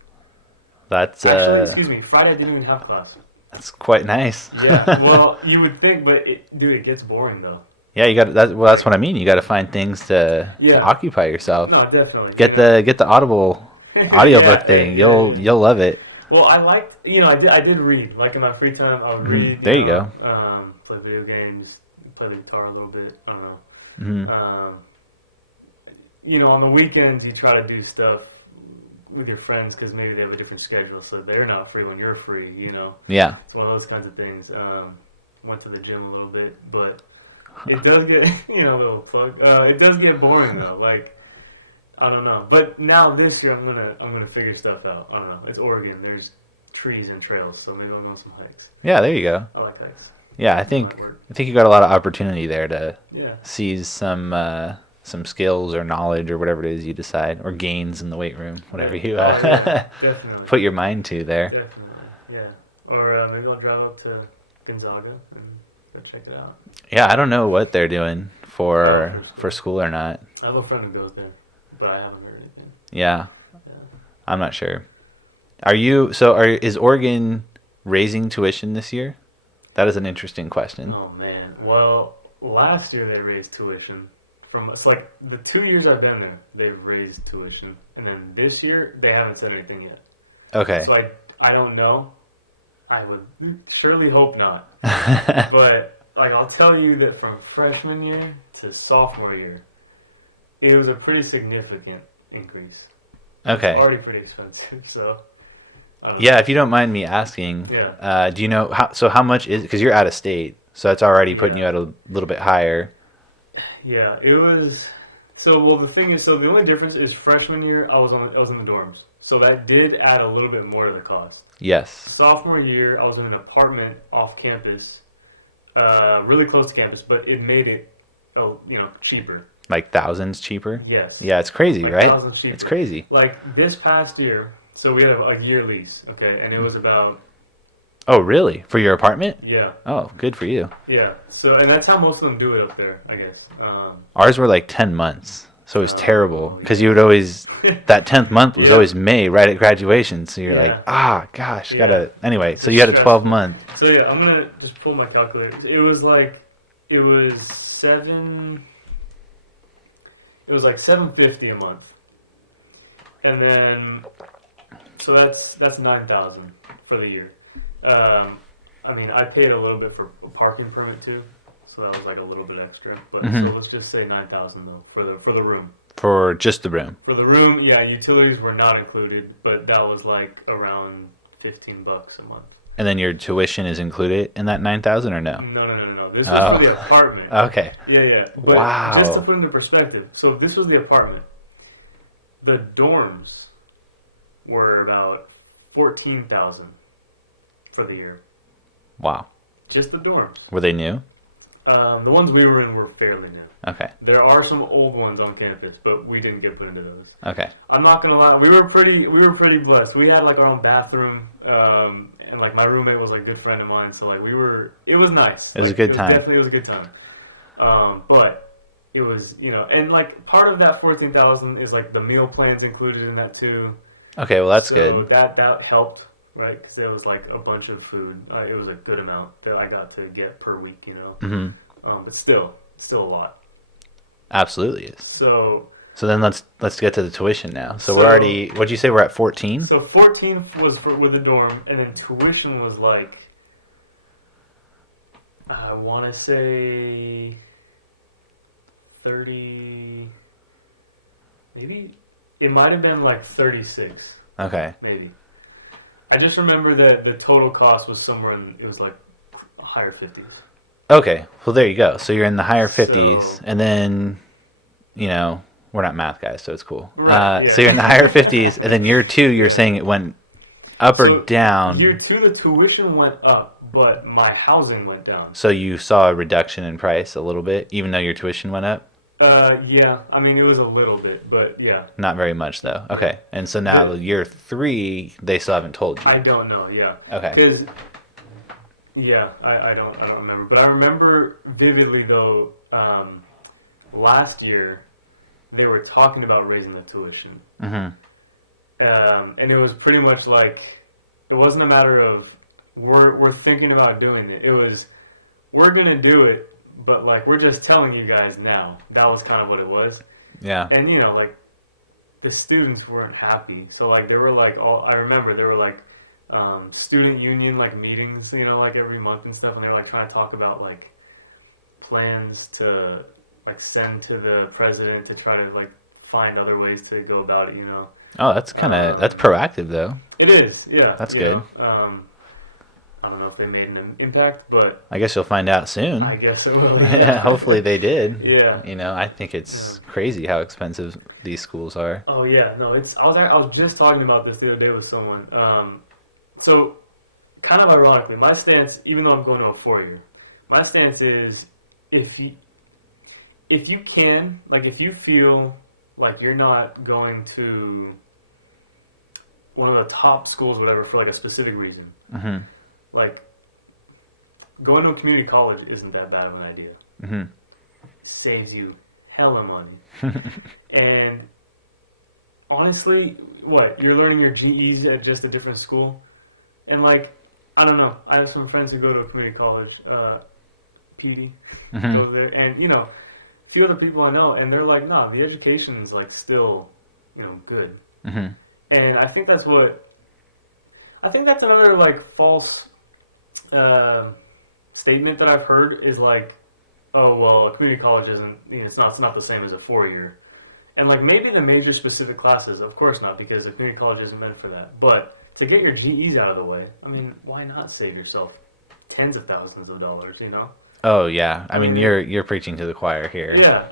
That's Actually, excuse me, Friday I didn't even have class. that's quite nice. Yeah, well, you would think, but dude, it gets boring though. Yeah, you got that. Well, that's what I mean. You got to find things to Yeah. occupy yourself. No, definitely. Get the Audible audiobook thing. Yeah. You'll love it. Well, I liked, I did read. Like in my free time, I would read. There you go. Play video games, play the guitar a little bit. I don't know. Hmm. On the weekends, you try to do stuff with your friends because maybe they have a different schedule, so they're not free when you're free. Yeah. It's one of those kinds of things. Went to the gym a little bit, but it does get, a little plug. It does get boring though. Like, I don't know. But now this year, I'm gonna figure stuff out. I don't know. It's Oregon. There's trees and trails, so maybe I'll go on some hikes. Yeah, there you go. I like hikes. Yeah, I think you got a lot of opportunity there to Yeah. seize some skills or knowledge or whatever it is you decide, or gains in the weight room, whatever you Yeah, definitely. put your mind to there. Definitely. Yeah. Or maybe I'll drive up to Gonzaga and go check it out. Yeah, I don't know what they're doing for for school or not. I have a friend who goes there, but I haven't heard anything. Yeah, Yeah. I'm not sure. Is Oregon raising tuition this year? That is an interesting question. Oh man. Well, last year they raised tuition. It's like the 2 years I've been there, they've raised tuition, and then this year they haven't said anything yet. Okay. So I don't know. I would surely hope not. But like I'll tell you that from freshman year to sophomore year, it was a pretty significant increase. Okay. It's already pretty expensive, so. I don't Yeah, know. if you don't mind me asking, Yeah. do you know how much is, because you're out of state, so that's already putting you Yeah. at a little bit higher. Yeah, it was. So well, the thing is, so the only difference is freshman year I was in the dorms, so that did add a little bit more to the cost. Yes. Sophomore year I was in an apartment off campus, really close to campus, but it made it, cheaper. Like thousands cheaper? Yes. Yeah, it's crazy, Like right? thousands cheaper. It's crazy. Like this past year, so we had a year lease, okay, and it was about Oh, really? For your apartment? yeah. Oh, good for you. Yeah, so and that's how most of them do it up there, I guess. Ours were like 10 months, so it was Oh, terrible yeah. because you would always that 10th month was Yeah. always May, right at graduation. So you're Yeah. like, gosh, Yeah. gotta. Anyway, so It's you had a stressful. 12-month. So yeah, I'm gonna just pull my calculator. It was like $750 a month, and then so that's 9,000 for the year. I mean, I paid a little bit for a parking permit too, so that was like a little bit extra. But Mhm. so let's just say 9,000 though for the room. For just the room. For the room, yeah, utilities were not included, but that was like around $15 a month. And then your tuition is included in that 9,000 or no? No. This was for the apartment. Okay. Yeah. But Wow. just to put into perspective, so this was the apartment. The dorms were about 14,000 for the year. Wow. Just the dorms. Were they new? The ones we were in were fairly new. Okay. There are some old ones on campus, but we didn't get put into those. Okay. I'm not gonna lie, we were pretty blessed. We had like our own bathroom, and like my roommate was like a good friend of mine, so like it was nice. It was like, a good time. Definitely was a good time. But it was, and like part of that 14,000 is like the meal plans included in that too. Okay, well that's So good. that helped, right? Because there was like a bunch of food. It was a good amount that I got to get per week, Hmm. But still a lot. Absolutely is. So So then let's get to the tuition now. So So- we're already. What'd you say? We're at 14. so 14 was with the dorm, and then tuition was like I want to say 30, maybe it might have been like 36, Okay. maybe. I just remember that the total cost was somewhere it was like higher 50s. Okay. Well, there you go. So you're in the higher 50s, So- and then, we're not math guys, so it's cool. Right, yeah. So you're in the higher 50s, and then year two, you're saying it went up or So down. Year two, the tuition went up, but my housing went down. So you saw a reduction in price a little bit, even though your tuition went up. Yeah, I mean it was a little bit, but yeah, Not very much though. Okay. And so now The- year three, they still haven't told you. I don't know. Yeah, Okay. because I don't remember, but I remember vividly though. Last year, they were talking about raising the tuition, Mm-hmm. and it was pretty much like it wasn't a matter of we're thinking about doing it. It was we're gonna do it, but like we're just telling you guys now. That was kind of what it was, Yeah. and like the students weren't happy. So like there were like I remember there were like student union like meetings, like every month and stuff, and they were like trying to talk about like plans to like send to the president to try to like find other ways to go about it. Oh, that's that's proactive though. It is, yeah. That's you good. know. I don't know if they made an impact, but I guess you'll find out soon. I guess it will. Yeah, hopefully they did. Yeah. I think it's crazy how expensive these schools are. Oh yeah, no, I was just talking about this the other day with someone. So kind of ironically, my stance, even though I'm going to a 4-year, my stance is if you can, like if you feel like you're not going to one of the top schools, whatever, for like a specific reason, Mm-hmm. like going to a community college isn't that bad of an idea. Mm-hmm. It saves you hella money. And honestly, you're learning your GEs at just a different school, and like I don't know. I have some friends who go to a community college, PD, Mm-hmm. goes there, and a few other people I know, and they're like, "No, the education is like still, good." Mm-hmm. And I think that's another like false statement that I've heard is like, "Oh well, a community college isn't, it's not the same as a 4-year." And like maybe the major specific classes, of course not, because a community college isn't meant for that. But to get your GEs out of the way, I mean, why not save yourself tens of thousands of dollars? Oh yeah, I mean you're preaching to the choir here. Yeah,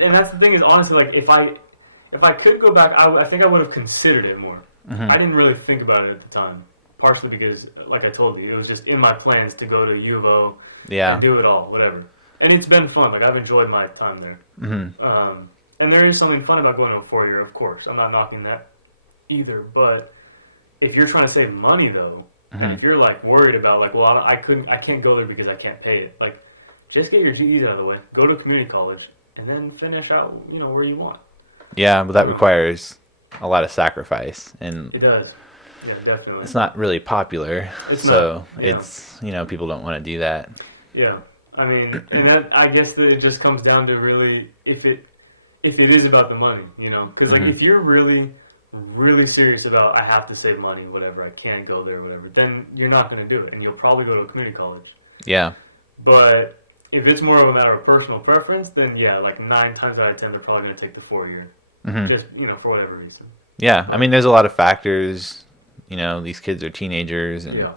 and that's the thing is honestly like if I could go back, I think I would have considered it more. Mhm. I didn't really think about it at the time, partially because, like I told you, it was just in my plans to go to U of O Yeah. and do it all, whatever. And it's been fun. Like I've enjoyed my time there. Mm-hmm. And there is something fun about going to a 4-year, of course. I'm not knocking that either. But if you're trying to save money, though, and Mhm. if you're like worried about like, well, I can't go there because I can't pay it. Like, just get your GEs out of the way. Go to community college, and then finish out, where you want. Yeah, but that requires a lot of sacrifice, and It does. Yeah, definitely. it's not really popular. It's So not, yeah. it's people don't want to do that. Yeah, I mean, and that, I guess that it just comes down to really if it is about the money, because like Mhm. if you're really, really serious about I have to save money, whatever, I can't go there, whatever, then you're not going to do it, and you'll probably go to a community college. Yeah. But if it's more of a matter of personal preference, then yeah, like 9 times out of 10, they're probably going to take the 4-year, Hmm. just for whatever reason. Yeah. I mean, there's a lot of factors. These kids are teenagers, and Yeah,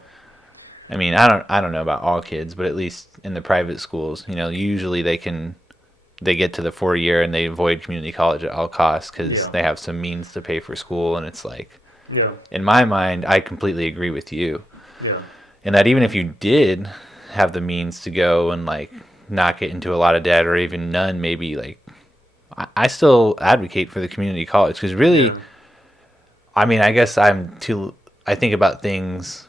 I mean, I don't know about all kids, but at least in the private schools, usually they get to the 4-year and they avoid community college at all costs because Yeah. they have some means to pay for school, and it's like, yeah, in my mind, I completely agree with you, yeah, and that even if you did have the means to go and like not get into a lot of debt or even none, maybe, like, I still advocate for the community college because Yeah. really, I mean, I guess I think about things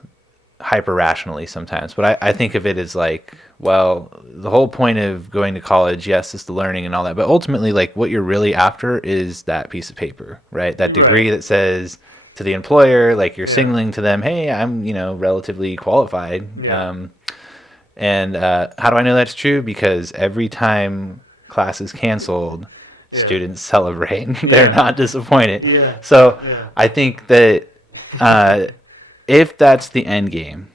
hyper rationally sometimes, but I think of it as like, well, the whole point of going to college, yes, is the learning and all that, but ultimately, like, what you're really after is that piece of paper, right? That Right. degree that says to the employer, like, you're Yeah. signaling to them, hey, I'm, relatively qualified. Yeah. And how do I know that's true? Because every time class is canceled, Yeah. students celebrate. They're Yeah. not disappointed. Yeah. So Yeah. I think that uh, if that's the end game,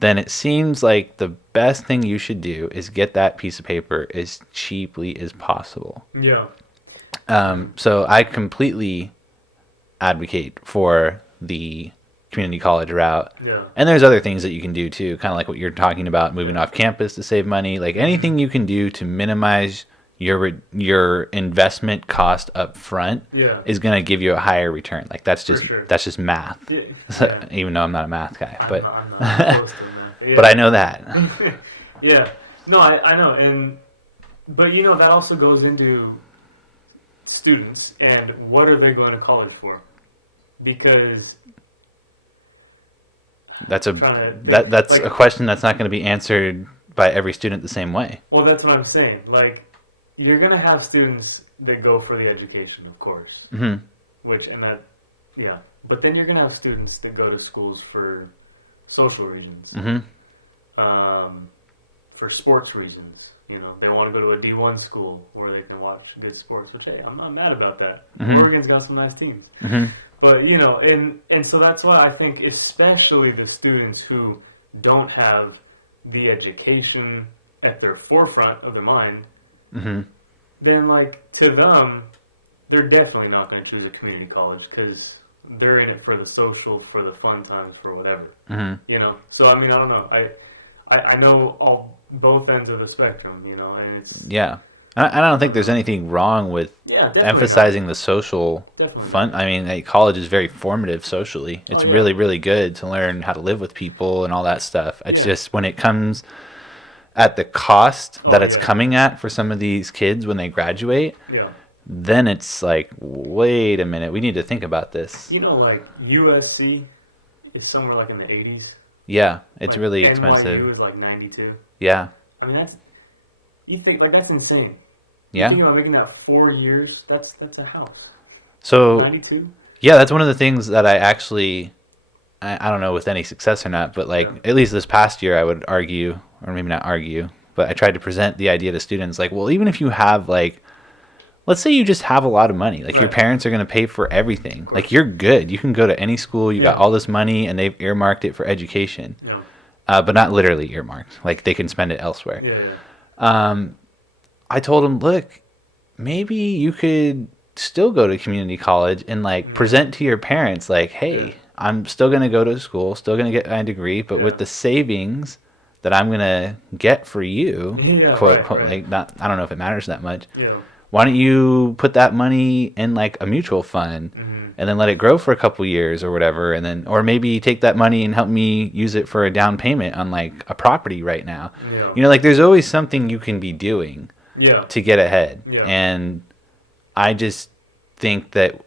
then it seems like the best thing you should do is get that piece of paper as cheaply as possible. Yeah. So I completely advocate for the community college route. Yeah. And there's other things that you can do too, kind of like what you're talking about, moving Yeah. off campus to save money. Like anything you can do to minimize your investment cost up front Yeah. is going to give you a higher return. Like For sure. that's just math. Yeah. Yeah. Even though I'm not a math guy, I'm but not, I'm not close to that. but I Yeah. know that. Yeah. No, I know. But that also goes into students and what are they going to college for? Because That's I'm a trying to think, that's a like, question that's not going to be answered by every student the same way. well, that's what I'm saying. Like, you're going to have students that go for the education, of course, Hmm. and that, yeah. But then you're going to have students that go to schools for social reasons, Hmm. for sports reasons. They want to go to a D1 school where they can watch good sports, which, hey, I'm not mad about that. Hmm. Oregon's got some nice teams. Hmm. But, and so that's why I think, especially the students who don't have the education at their forefront of their mind, Hmm. then, like, to them, they're definitely not going to choose a community college because they're in it for the social, for the fun times, for whatever. Hmm. So, I mean, I don't know. I know both ends of the spectrum, and it's, Yeah. I don't think there's anything wrong with yeah, definitely not. emphasizing the social Definitely fun. not. I mean, like, college is very formative socially. It's Oh, yeah. really, really good to learn how to live with people and all that stuff. It's Yeah. just when it comes at the cost Oh, that it's yeah. coming at for some of these kids when they graduate, Yeah. then it's like, wait a minute, we need to think about this. Like, USC is somewhere like in the 80s. Yeah, it's Like, really NYU expensive. is like 92. Yeah, I mean, you think, like, that's insane. You yeah. think about making that 4 years, that's a house. So 92? yeah, that's one of the things that I don't know with any success or not, but like Yeah. at least this past year, I would argue, or maybe not argue, but I tried to present the idea to students like, well, even if you have like, let's say you just have a lot of money, like your Right. parents are going to pay for everything, like you're good. You can go to any school, you got Yeah. all this money, and they've earmarked it for education, Yeah. but not literally earmarked. Like they can spend it elsewhere. Yeah. Yeah. I told them, look, maybe you could still go to community college and like present to your parents like, hey, Yeah. I'm still going to go to school, still going to get my degree, but with Yeah. the savings that I'm going to get for you, Yeah, quote, right, quote, right. like, not, I don't know if it matters that much. Yeah. Why don't you put that money in like a mutual fund and then let it grow for a couple years or whatever, and then, or maybe take that money and help me use it for a down payment on like a property right now. Yeah. Like there's always something you can be doing Yeah. to get ahead. Yeah. And I just think that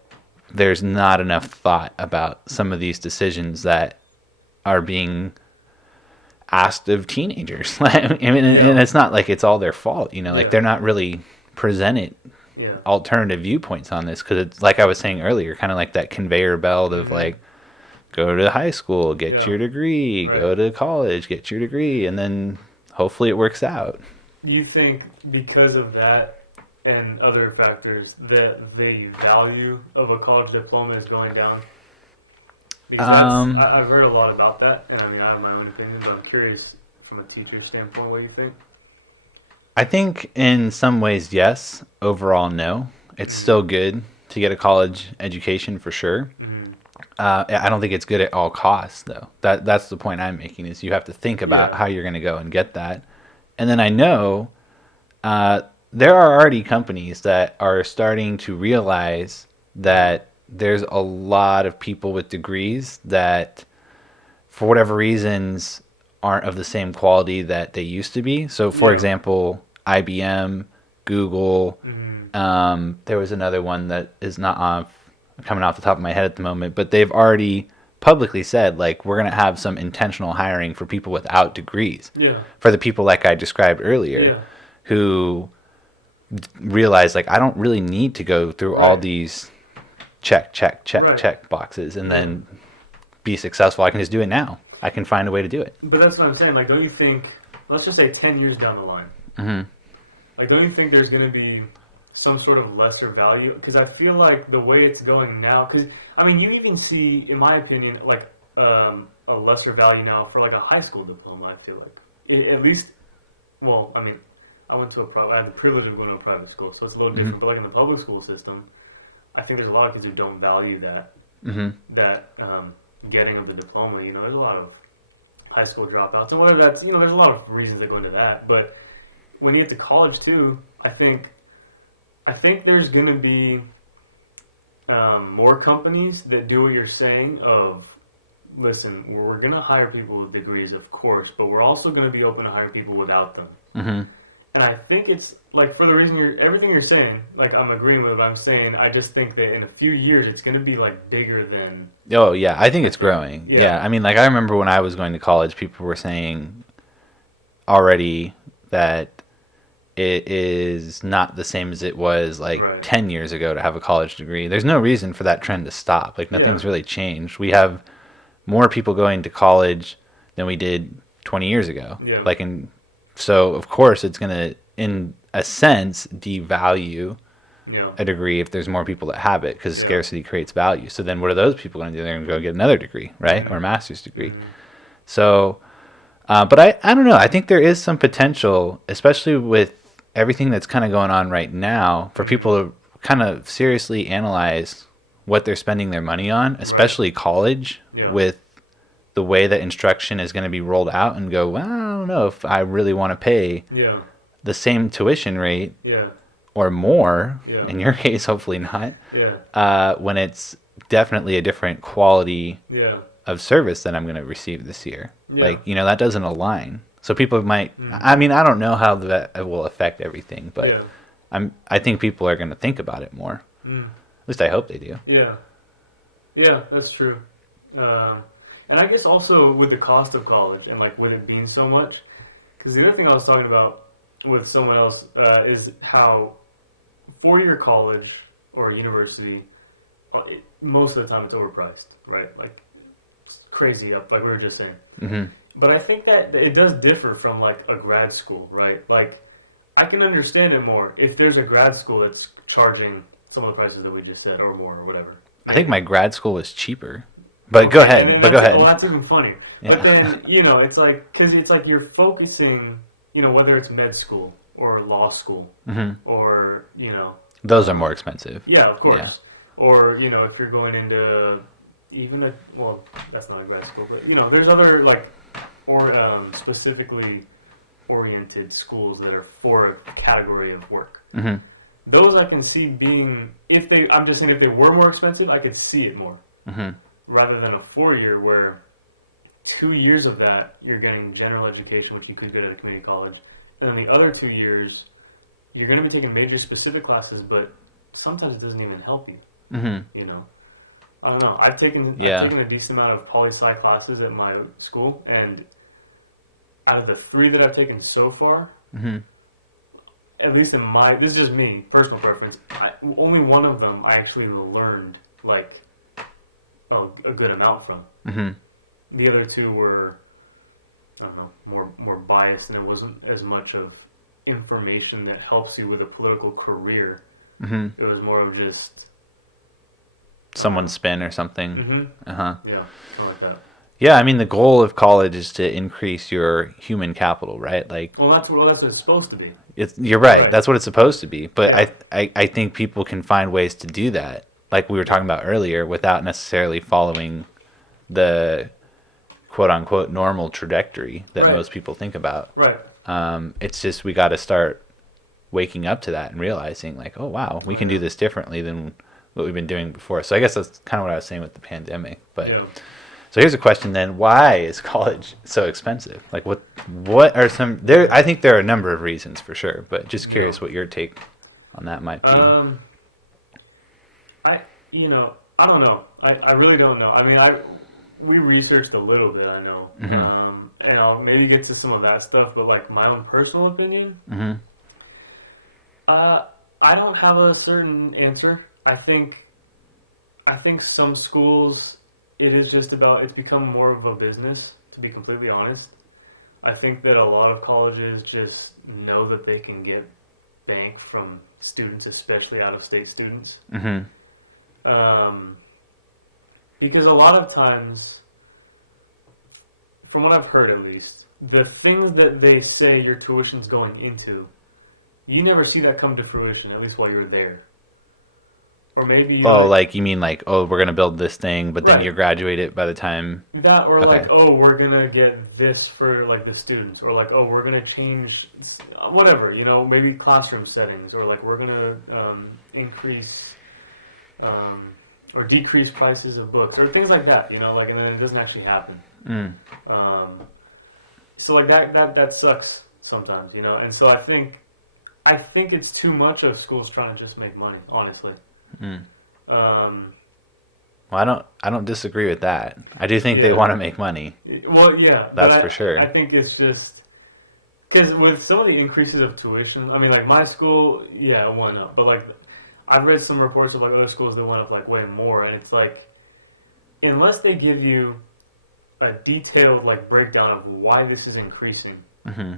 there's not enough thought about some of these decisions that are being asked of teenagers. I mean, and it's not like it's all their fault, like Yeah. they're not really presented Yeah. alternative viewpoints on this because it's like I was saying earlier, kind of like that conveyor belt of like, go to high school, get Yeah. your degree, Right. go to college, get your degree, and then hopefully it works out. You think because of that and other factors that the value of a college diploma is going down? Because I've heard a lot about that, and I mean, I have my own opinion, but I'm curious from a teacher's standpoint what you think. I think in some ways, yes. Overall, no. It's still good to get a college education for sure. Mm-hmm. I don't think it's good at all costs, though. That's the point I'm making is you have to think about Yeah. how you're going to go and get that. And then I know there are already companies that are starting to realize that there's a lot of people with degrees that, for whatever reasons, aren't of the same quality that they used to be. So, for Yeah. example, IBM, Google, Mm-hmm. there was another one that is not coming off the top of my head at the moment, but they've already publicly said, like, we're going to have some intentional hiring for people without degrees. Yeah. For the people like I described earlier, Yeah. who realize, like, I don't really need to go through all Right. these check Right. boxes and Yeah. then be successful. I can just do it now. I can find a way to do it. But that's what I'm saying. Like, don't you think? Let's just say 10 years down the line. Hmm. Like, don't you think there's going to be some sort of lesser value? Because I feel like the way it's going now. Because I mean, you even see, in my opinion, like a lesser value now for like a high school diploma. I feel like at least. Well, I mean, I went to a private. I had the privilege of going to a private school, so it's a little different. But like in the public school system, I think there's a lot of kids who don't value that Hmm. getting of the diploma. You know, there's a lot of high school dropouts, and whether that's there's a lot of reasons that go into that. But when you get to college too, I think there's gonna be more companies that do what you're saying. Of listen, we're gonna hire people with degrees, of course, but we're also gonna be open to hire people without them. Hmm. And I think it's like for the reason everything you're saying, like I'm agreeing with what I'm saying. I just think that in a few years it's going to be like bigger than. Oh yeah, I think it's growing. Yeah. Yeah, I mean, like I remember when I was going to college, people were saying already that it is not the same as it was like Right. 10 years ago to have a college degree. There's no reason for that trend to stop. Like nothing's Yeah. really changed. We have more people going to college than we did 20 years ago. Yeah. So of course it's going to, in a sense, devalue Yeah. a degree if there's more people that have it, because Yeah. scarcity creates value. So then what are those people going to do? They're going to go get another degree, right? Or a master's degree. Mhm. So, but I don't know. I think there is some potential, especially with everything that's kind of going on right now, for people to kind of seriously analyze what they're spending their money on, especially college, Yeah. with the way that instruction is going to be rolled out, and go, well, I don't know if I really want to pay Yeah. the same tuition rate Yeah. or more, Yeah. in your case, hopefully not, Yeah. when it's definitely a different quality Yeah. of service that I'm going to receive this year. Yeah. Like, that doesn't align. So people might, Mhm. I mean, I don't know how that will affect everything, but Yeah. I think people are going to think about it more. Mm. At least I hope they do. Yeah. Yeah. That's true. And I guess also with the cost of college and like with it being so much, because the other thing I was talking about with someone else is how 4-year college or university, most of the time it's overpriced, right? Like it's crazy up, like we were just saying. Hmm. But I think that it does differ from like a grad school, right? Like I can understand it more if there's a grad school that's charging some of the prices that we just said or more or whatever. I think my grad school was cheaper. But go ahead. And But go ahead. Well, that's even funnier. Yeah. But then, it's like, because it's like you're focusing, whether it's med school or law school Hmm. or, Those are more expensive. yeah, of course. Yeah. Or, if you're going into even well, that's not a grad school, but, there's other, like, specifically oriented schools that are for a category of work. Hmm. Those I can see being, I'm just saying if they were more expensive, I could see it more. Hmm. Rather than a 4-year where 2 years of that you're getting general education, which you could get at a community college, and then the other 2 years you're going to be taking major specific classes, but sometimes it doesn't even help you. Hmm. I don't know. I've taken a decent amount of poli-sci classes at my school, and out of the 3 that I've taken so far, Hmm. at least this is just me, personal preference, only one of them I actually learned like a good amount from. Hmm. The other 2 were, I don't know, more biased, and it wasn't as much of information that helps you with a political career. Hmm. It was more of just Someone's spin or something. mm-hmm. Uh-huh. Yeah, something like that. Yeah, I mean, the goal of college is to increase your human capital, right? Like, Well, that's what it's supposed to be. you're right. Right. That's what it's supposed to be. But Yeah. I think people can find ways to do that, like we were talking about earlier, without necessarily following the quote unquote normal trajectory that Right. most people think about. Right. It's just we got to start waking up to that and realizing, like, oh wow, we can do this differently than what we've been doing before. So I guess that's kind of what I was saying with the pandemic. But Yeah. So here's a question then: why is college so expensive? Like, what are some there? I think there are a number of reasons for sure, but just Yeah. curious what your take on that might be. Um, I I don't know. I really don't know. I mean, I we researched a little bit. I know, Hmm. and I'll maybe get to some of that stuff. But like my own personal opinion, Hmm. uh, I don't have a certain answer. I think some schools it is just about it's become more of a business. To be completely honest, I think that a lot of colleges just know that they can get bank from students, especially out of state students. Hmm. Um, because a lot of times, from what I've heard at least, the things that they say your tuition's going into, you never see that come to fruition, at least while you're there. Or maybe you Oh, might, like you mean like, oh, we're gonna build this thing, but then right, you graduate it by the time. that, or like, Okay. oh, we're gonna get this for like the students, or like, oh, we're gonna change whatever, maybe classroom settings, or like, we're gonna increase um, or decrease prices of books, or things like that, like, and then it doesn't actually happen. Mm. Um, so like that sucks sometimes, and so I think it's too much of schools trying to just make money, honestly. Mm. Um, Well, I don't disagree with that. I do think they yeah, want to make money. well, yeah, but That's for I sure. think it's just because with some of the increases of tuition, I mean, like my school, yeah, it went up, but like I've read some reports of like other schools that went up like way more, and it's like unless they give you a detailed like breakdown of why this is increasing, Hmm.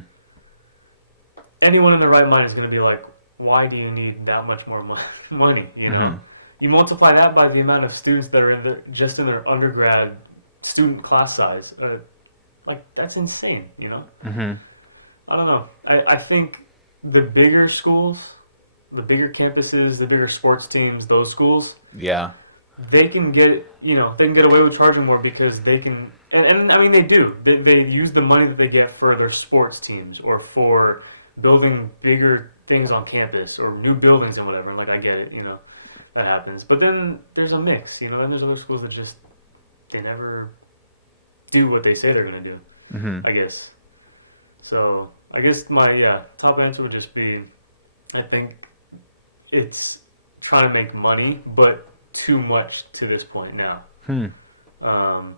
anyone in their right mind is going to be like, why do you need that much more money? Hmm. You multiply that by the amount of students that are just in their undergrad student class size. Like that's insane. Hmm. I don't know. I think the bigger schools, the bigger campuses, the bigger sports teams, those schools, Yeah. they can get away with charging more because they can, and I mean they do. They use the money that they get for their sports teams or for building bigger things on campus or new buildings and whatever. Like I get it, that happens. But then there's a mix, Then there's other schools that just they never do what they say they're gonna do. Hmm. I guess. So I guess my top answer would just be, I think it's trying to make money, but too much to this point now. Hmm. Um,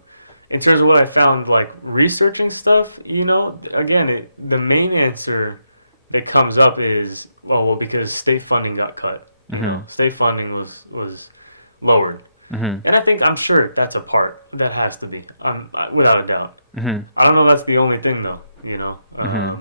in terms of what I found, like researching stuff, again, the main answer that comes up is well, because state funding got cut. Hmm. State funding was lowered, Hmm. and I'm sure that's a part that has to be, without a doubt. Hmm. I don't know if that's the only thing though. Hmm.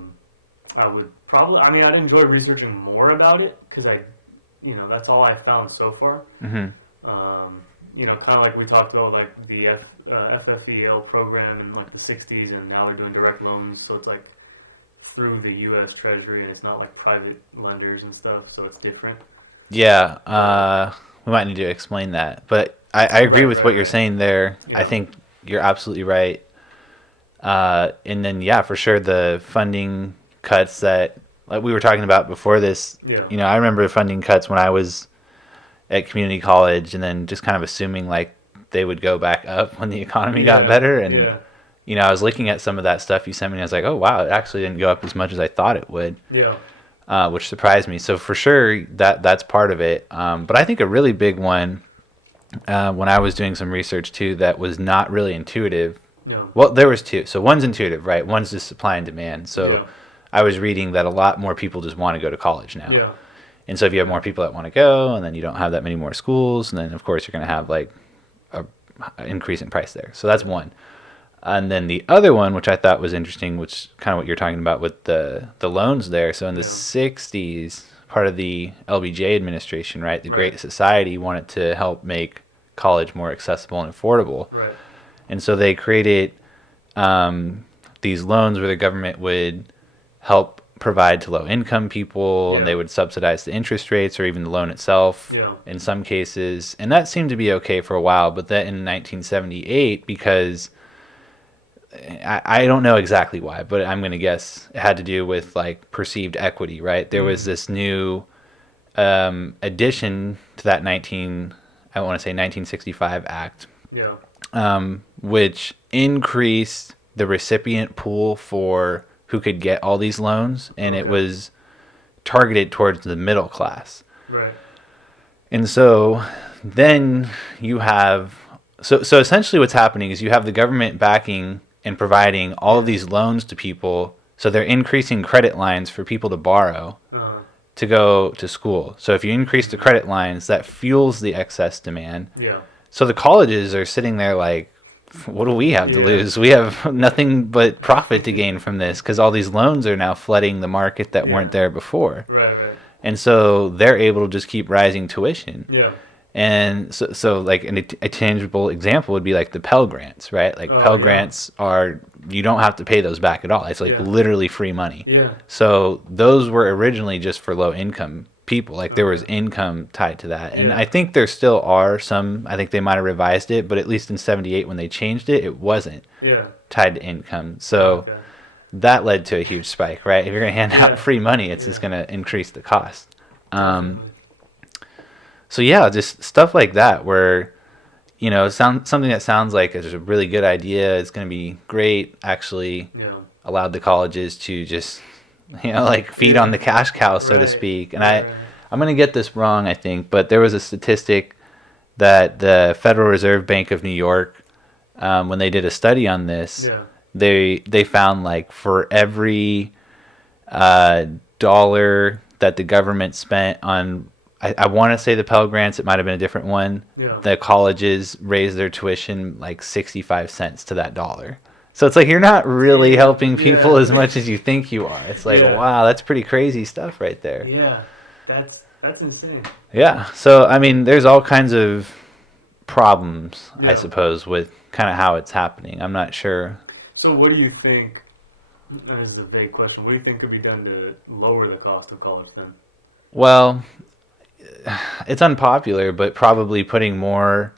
I would probably. I mean, I'd enjoy researching more about it because that's all I found so far. Hmm. Um, kind of like we talked about, like the FFEL program in like the '60s, and now they're doing direct loans, so it's like through the U.S. Treasury, and it's not like private lenders and stuff, so it's different. Yeah. Um, We might need to explain that, but I agree right, with what right, you're right. saying there. I Yeah, think you're absolutely right. And then yeah, for sure the funding cuts that like we were talking about before this. yeah, I remember funding cuts when I was at community college, and then just kind of assuming like they would go back up when the economy got yeah, better. And yeah, I was looking at some of that stuff you sent me, and I was like, oh wow, it actually didn't go up as much as I thought it would, yeah, which surprised me. So for sure that's part of it. But I think a really big one, when I was doing some research too, that was not really intuitive. yeah, Well, there was two. So one's intuitive, right? One's just supply and demand. So yeah, I was reading that a lot more people just want to go to college now. yeah, And so if you have more people that want to go, and then you don't have that many more schools, and then of course you're going to have like a increase in price there. So that's one. And then the other one, which I thought was interesting, which kind of what you're talking about with the loans there. So in the yeah. 60s, part of the LBJ administration, right, the Right, Great Society wanted to help make college more accessible and affordable. right, And so they created these loans where the government would help provide to low income people, and yeah, they would subsidize the interest rates or even the loan itself yeah, in some cases. And that seemed to be okay for a while. But then in 1978, because I don't know exactly why, but I'm going to guess it had to do with like perceived equity, right? There was mm, this new addition to that I want to say 1965 Act, yeah, which increased the recipient pool for who could get all these loans, and it was targeted towards the middle class. Right. And so then you have so essentially what's happening is you have the government backing and providing all of these loans to people, so they're increasing credit lines for people to borrow to go to school. So if you increase the credit lines, that fuels the excess demand. Yeah. So the colleges are sitting there like, what do we have to lose? We have nothing but profit to gain from this, because all these loans are now flooding the market that weren't there before. Right. And so they're able to just keep rising tuition. Yeah. And so like a tangible example would be like the Pell Grants, right? Like Pell Grants are, you don't have to pay those back at all. It's like literally free money. Yeah. So those were originally just for low income people. Like there was income tied to that. And I think there still are some, I think they might have revised it, but at least in 78 when they changed it, it wasn't tied to income. So that led to a huge spike, right? If you're going to hand out free money, it's just going to increase the cost. So yeah, just stuff like that where, you know, something that sounds like is a really good idea, it's going to be great, actually allowed the colleges to just, you know, like feed on the cash cow, so to speak. And I'm going to get this wrong, I think, but there was a statistic that the Federal Reserve Bank of New York, when they did a study on this, they found like for every dollar that the government spent on, I want to say the Pell Grants, it might have been a different one, the colleges raised their tuition like 65 cents to that dollar. So it's like you're not really helping people as much as you think you are. It's like, wow, that's pretty crazy stuff right there. Yeah, that's insane. Yeah, so I mean, there's all kinds of problems, I suppose, with kind of how it's happening. I'm not sure. So what do you think, this is a vague question, what do you think could be done to lower the cost of college then? Well, it's unpopular, but probably putting more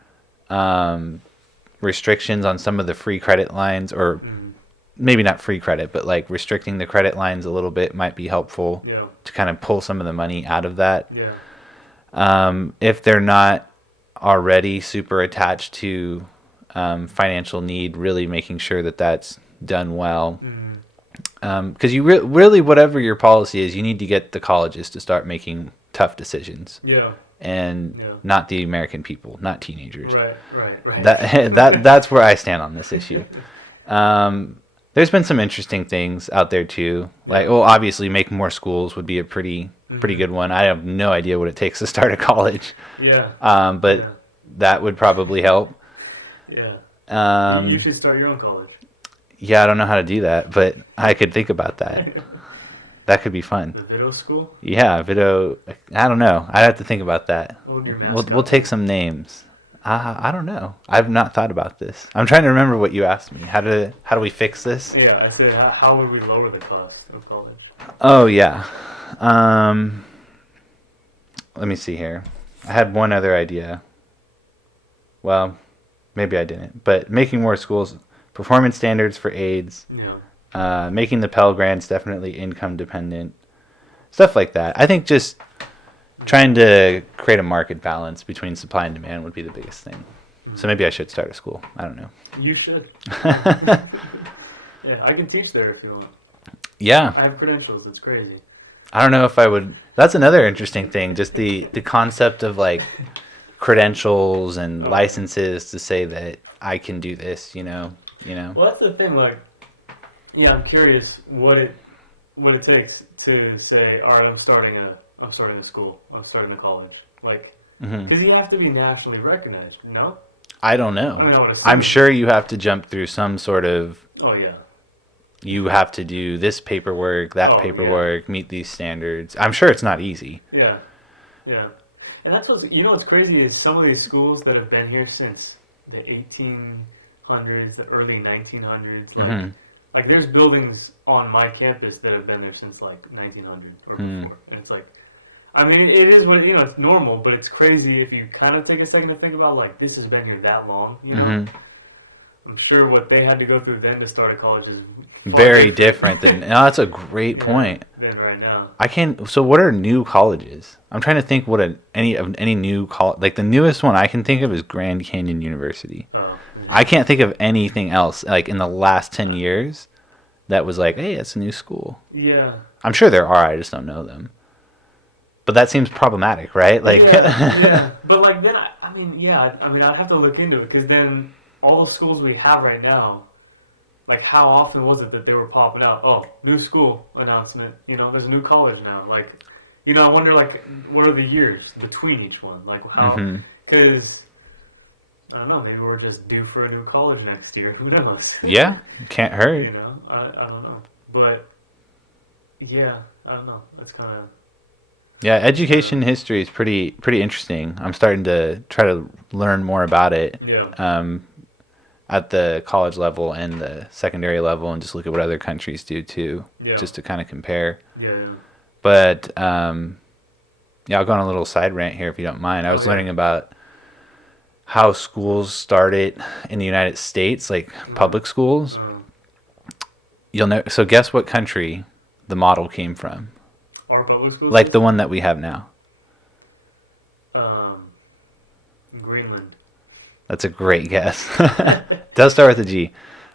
restrictions on some of the free credit lines, or maybe not free credit, but like restricting the credit lines a little bit might be helpful to kind of pull some of the money out of that. If they're not already super attached to financial need, really making sure that that's done well. Because you really, whatever your policy is, you need to get the colleges to start making tough decisions. And not the American people, not teenagers. Right. That's where I stand on this issue. There's been some interesting things out there too. Like, well, obviously, making more schools would be a pretty good one. I have no idea what it takes to start a college. But that would probably help. You should start your own college. Yeah, I don't know how to do that, but I could think about that. That could be fun. The Vido school? Yeah, Vido. I don't know. I'd have to think about that. We'll take some names. I don't know. I've not thought about this. I'm trying to remember what you asked me. How do we fix this? Yeah, I said, how would we lower the cost of college? Oh, yeah. Let me see here. I had one other idea. Well, maybe I didn't. But making more schools, performance standards for aides. Making the Pell Grants definitely income dependent. Stuff like that. I think just trying to create a market balance between supply and demand would be the biggest thing. So maybe I should start a school. I don't know. You should. Yeah, I can teach there if you want. Yeah. I have credentials. It's crazy. I don't know if I would. That's another interesting thing. Just the concept of like credentials and licenses to say that I can do this, you know. Well, that's the thing. Like, yeah, I'm curious what it takes to say, all right, I'm starting a school. I'm starting a college. Like, because you have to be nationally recognized. No. I don't know. I mean, I would assume. I'm sure you have to jump through some sort of. Oh yeah. You have to do this paperwork, that paperwork, meet these standards. I'm sure it's not easy. Yeah. And that's what's crazy is some of these schools that have been here since the 1800s, the early 1900s. Like there's buildings on my campus that have been there since like 1900 or before, and it's like, I mean, it is what it's normal, but it's crazy if you kind of take a second to think about like this has been here that long. I'm sure what they had to go through then to start a college is very different than. No, that's a great point. Than right now. So what are new colleges? I'm trying to think what any new college, like the newest one I can think of is Grand Canyon University. Oh, I can't think of anything else like in the last 10 years that was like, hey, it's a new school. Yeah. I'm sure there are, I just don't know them. But that seems problematic, right? Like, Yeah. But like then, I mean, yeah. I mean, I'd have to look into it because then all the schools we have right now, like how often was it that they were popping out? Oh, new school announcement. There's a new college now. Like, I wonder like what are the years between each one? Like how? hmm Because I don't know. Maybe we're just due for a new college next year. Who knows? yeah, can't hurt. I don't know. But yeah, I don't know. That's kind of Yeah, education history is pretty interesting. I'm starting to try to learn more about it yeah, at the college level and the secondary level, and just look at what other countries do too, yeah, just to kind of compare. yeah. But yeah, I'll go on a little side rant here if you don't mind. I was Oh, yeah. learning about how schools started in the United States, like public schools. Uh, You'll know. So guess what country the model came from? our public school Like the system? one that we have now. Um, Greenland, That's a great guess. Does start with a G.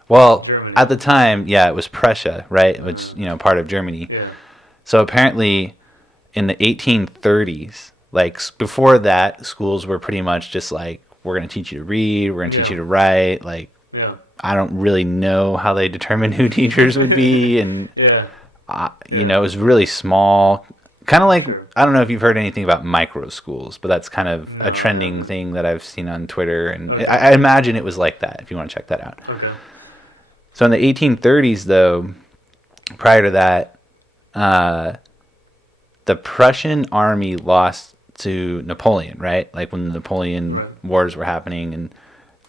Well, Germany. at the time, yeah, it was Prussia, right? Which, part of Germany. Yeah, So apparently in the 1830s, like before that, schools were pretty much just like, we're going to teach you to read, we're going to teach you to write. Like, yeah, I don't really know how they determined who teachers would be. And, yeah. it was really small. Kind of like, Sure. I don't know if you've heard anything about micro schools, but that's kind of No, a trending thing that I've seen on Twitter. And Okay. I imagine it was like that, if you want to check that out. Okay. So in the 1830s, though, prior to that, the Prussian army lost to Napoleon, right? Like when the Napoleon Right. Wars were happening, and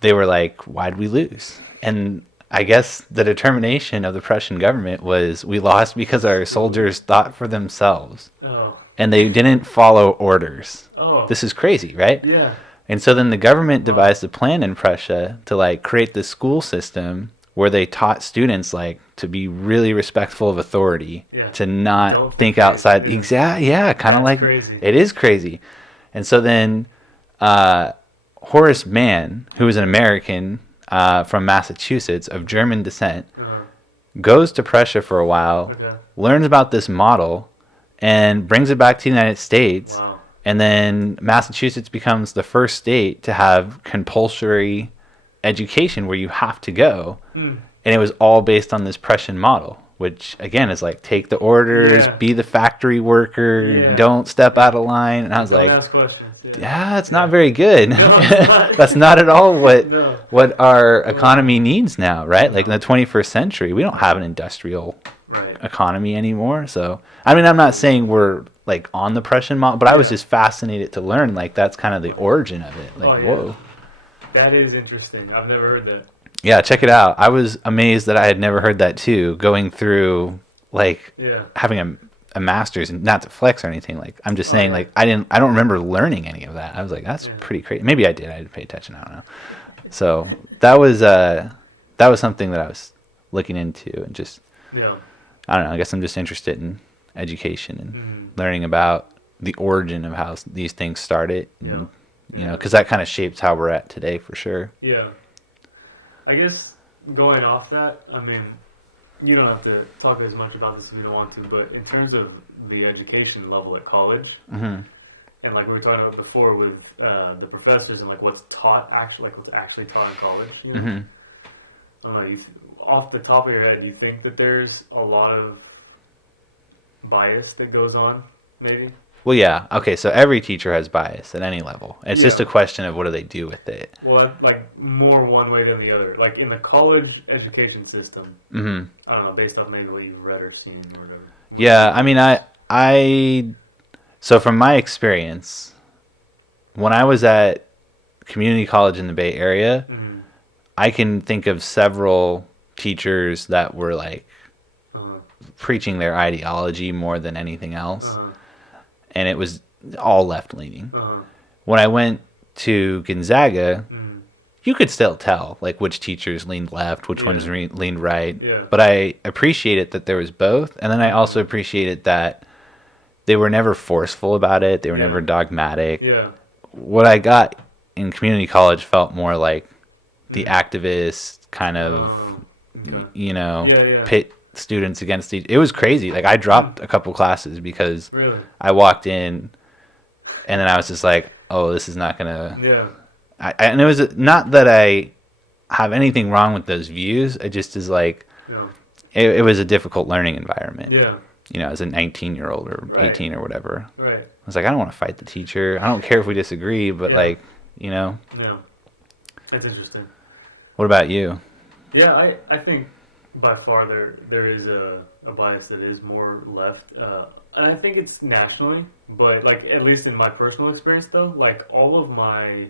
they were like, why'd we lose? And I guess the determination of the Prussian government was, we lost because our soldiers thought for themselves Oh. and they didn't follow orders. Oh. This is crazy, right? Yeah. And so then the government devised a plan in Prussia to like create this school system where they taught students like to be really respectful of authority, Yeah. to not Don't think think outside. crazy. Exactly. Yeah, kind of That's like crazy. it is crazy. And so then Horace Mann, who is an American from Massachusetts of German descent, Uh-huh. goes to Prussia for a while, Okay. learns about this model, and brings it back to the United States. Wow. And then Massachusetts becomes the first state to have compulsory education where you have to go. Hmm. And it was all based on this Prussian model, which again is like, take the orders, Yeah. be the factory worker, Yeah. don't step out of line. And I was Don't like, ask questions. yeah, it's not very good. No, it's not. That's not at all No. what our economy needs now, right? Like in the 21st century, we don't have an industrial Right. economy anymore. So, I mean, I'm not saying we're like on the Prussian model, but I was Yeah. just fascinated to learn like that's kind of the origin of it. Like, Oh, yeah. whoa. That is interesting. I've never heard that. Yeah, check it out. I was amazed that I had never heard that too, going through like Yeah. having a master's, and not to flex or anything. Like, I'm just saying, yeah. like, I don't remember learning any of that. I was like, that's Yeah. pretty crazy. Maybe I did. I didn't pay attention. I don't know. So that was something that I was looking into, and just, Yeah. I don't know. I guess I'm just interested in education and Mhm. learning about the origin of how these things started. And, Yeah. because that kind of shapes how we're at today for sure. Yeah. I guess going off that, I mean, you don't have to talk as much about this if you don't want to, but in terms of the education level at college, hmm and like we were talking about before with the professors and like what's taught actually, like what's actually taught in college, hmm I don't know. Off the top of your head, do you think that there's a lot of bias that goes on? Maybe. Well, yeah. Okay, so every teacher has bias at any level. It's just Yeah. a question of what do they do with it. Well, like more one way than the other. Like in the college education system, hmm I don't know, based off maybe what you've read or seen or whatever. Yeah, I mean, so from my experience, when I was at community college in the Bay Area, Mhm. I can think of several teachers that were like Uh-huh. preaching their ideology more than anything else, Uh-huh. and it was all left leaning. Uh-huh. When I went to Gonzaga, Mhm. you could still tell like which teachers leaned left, which Yeah. ones leaned right. Yeah. But I appreciated that there was both, and then I also appreciated that they were never forceful about it. They were Yeah. never dogmatic. Yeah. What I got in community college felt more like the Mm. activist kind of, Okay. you know, Yeah, yeah. pit students against each. It was crazy. Like I Mm. dropped a couple classes because Really? I walked in and then I was just like, oh, this is not gonna. Yeah. And it was not that I have anything wrong with those views. It just is like Yeah. it was a difficult learning environment. Yeah. You know, as a 19-year-old or Right. 18 or whatever. Right. I was like, I don't want to fight the teacher. I don't care if we disagree, but Yeah. like, you know, Yeah. That's interesting. what about you? Yeah, I think by far there is a bias that is more left, and I think it's nationally, but like at least in my personal experience though, like all of my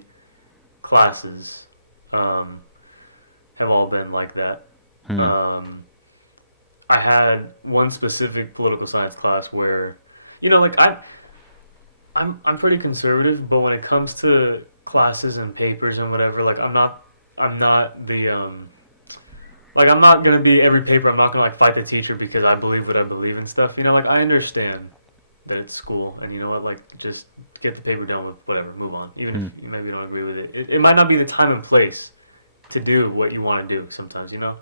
classes um, have all been like that. Hmm. Um, I had one specific political science class where, you know, like I'm pretty conservative, but when it comes to classes and papers and whatever, like I'm not the like I'm not gonna be every paper. I'm not gonna like fight the teacher because I believe what I believe and stuff. You know, like I understand that it's school, and you know what, like just get the paper done with whatever, move on. Even Hmm. if you maybe don't agree with it, it might not be the time and place to do what you want to do. Sometimes, you know.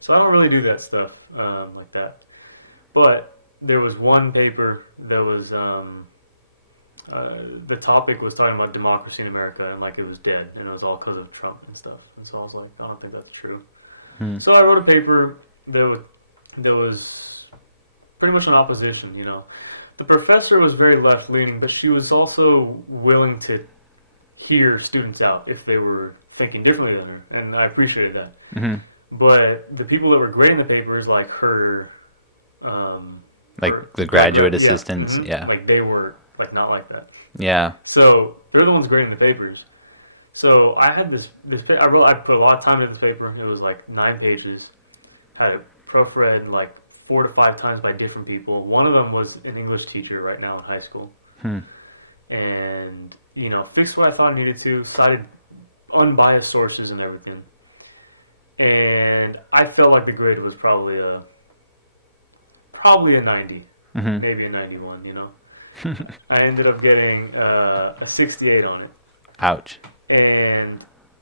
So I don't really do that stuff like that. But there was one paper that was the topic was talking about democracy in America and like it was dead and it was all because of Trump and stuff. And so I was like, I don't think that's true. Hmm. So I wrote a paper that was pretty much an opposition. You know, the professor was very left leaning, but she was also willing to hear students out if they were thinking differently than her, and I appreciated that. Hmm. But the people that were grading the papers, like her, um, Like the graduate yeah, assistants. Yeah. like they were like not like that. Yeah. So they're the ones grading the papers. So I had I put a lot of time into this paper. It was like 9 pages. Had it proofread like 4 to 5 times by different people. One of them was an English teacher right now in high school, Hmm. and you know fixed what I thought I needed to. Cited unbiased sources and everything. And I felt like the grade was probably a 90, Hmm. maybe a 91. You know, I ended up getting a 68 on it. Ouch. And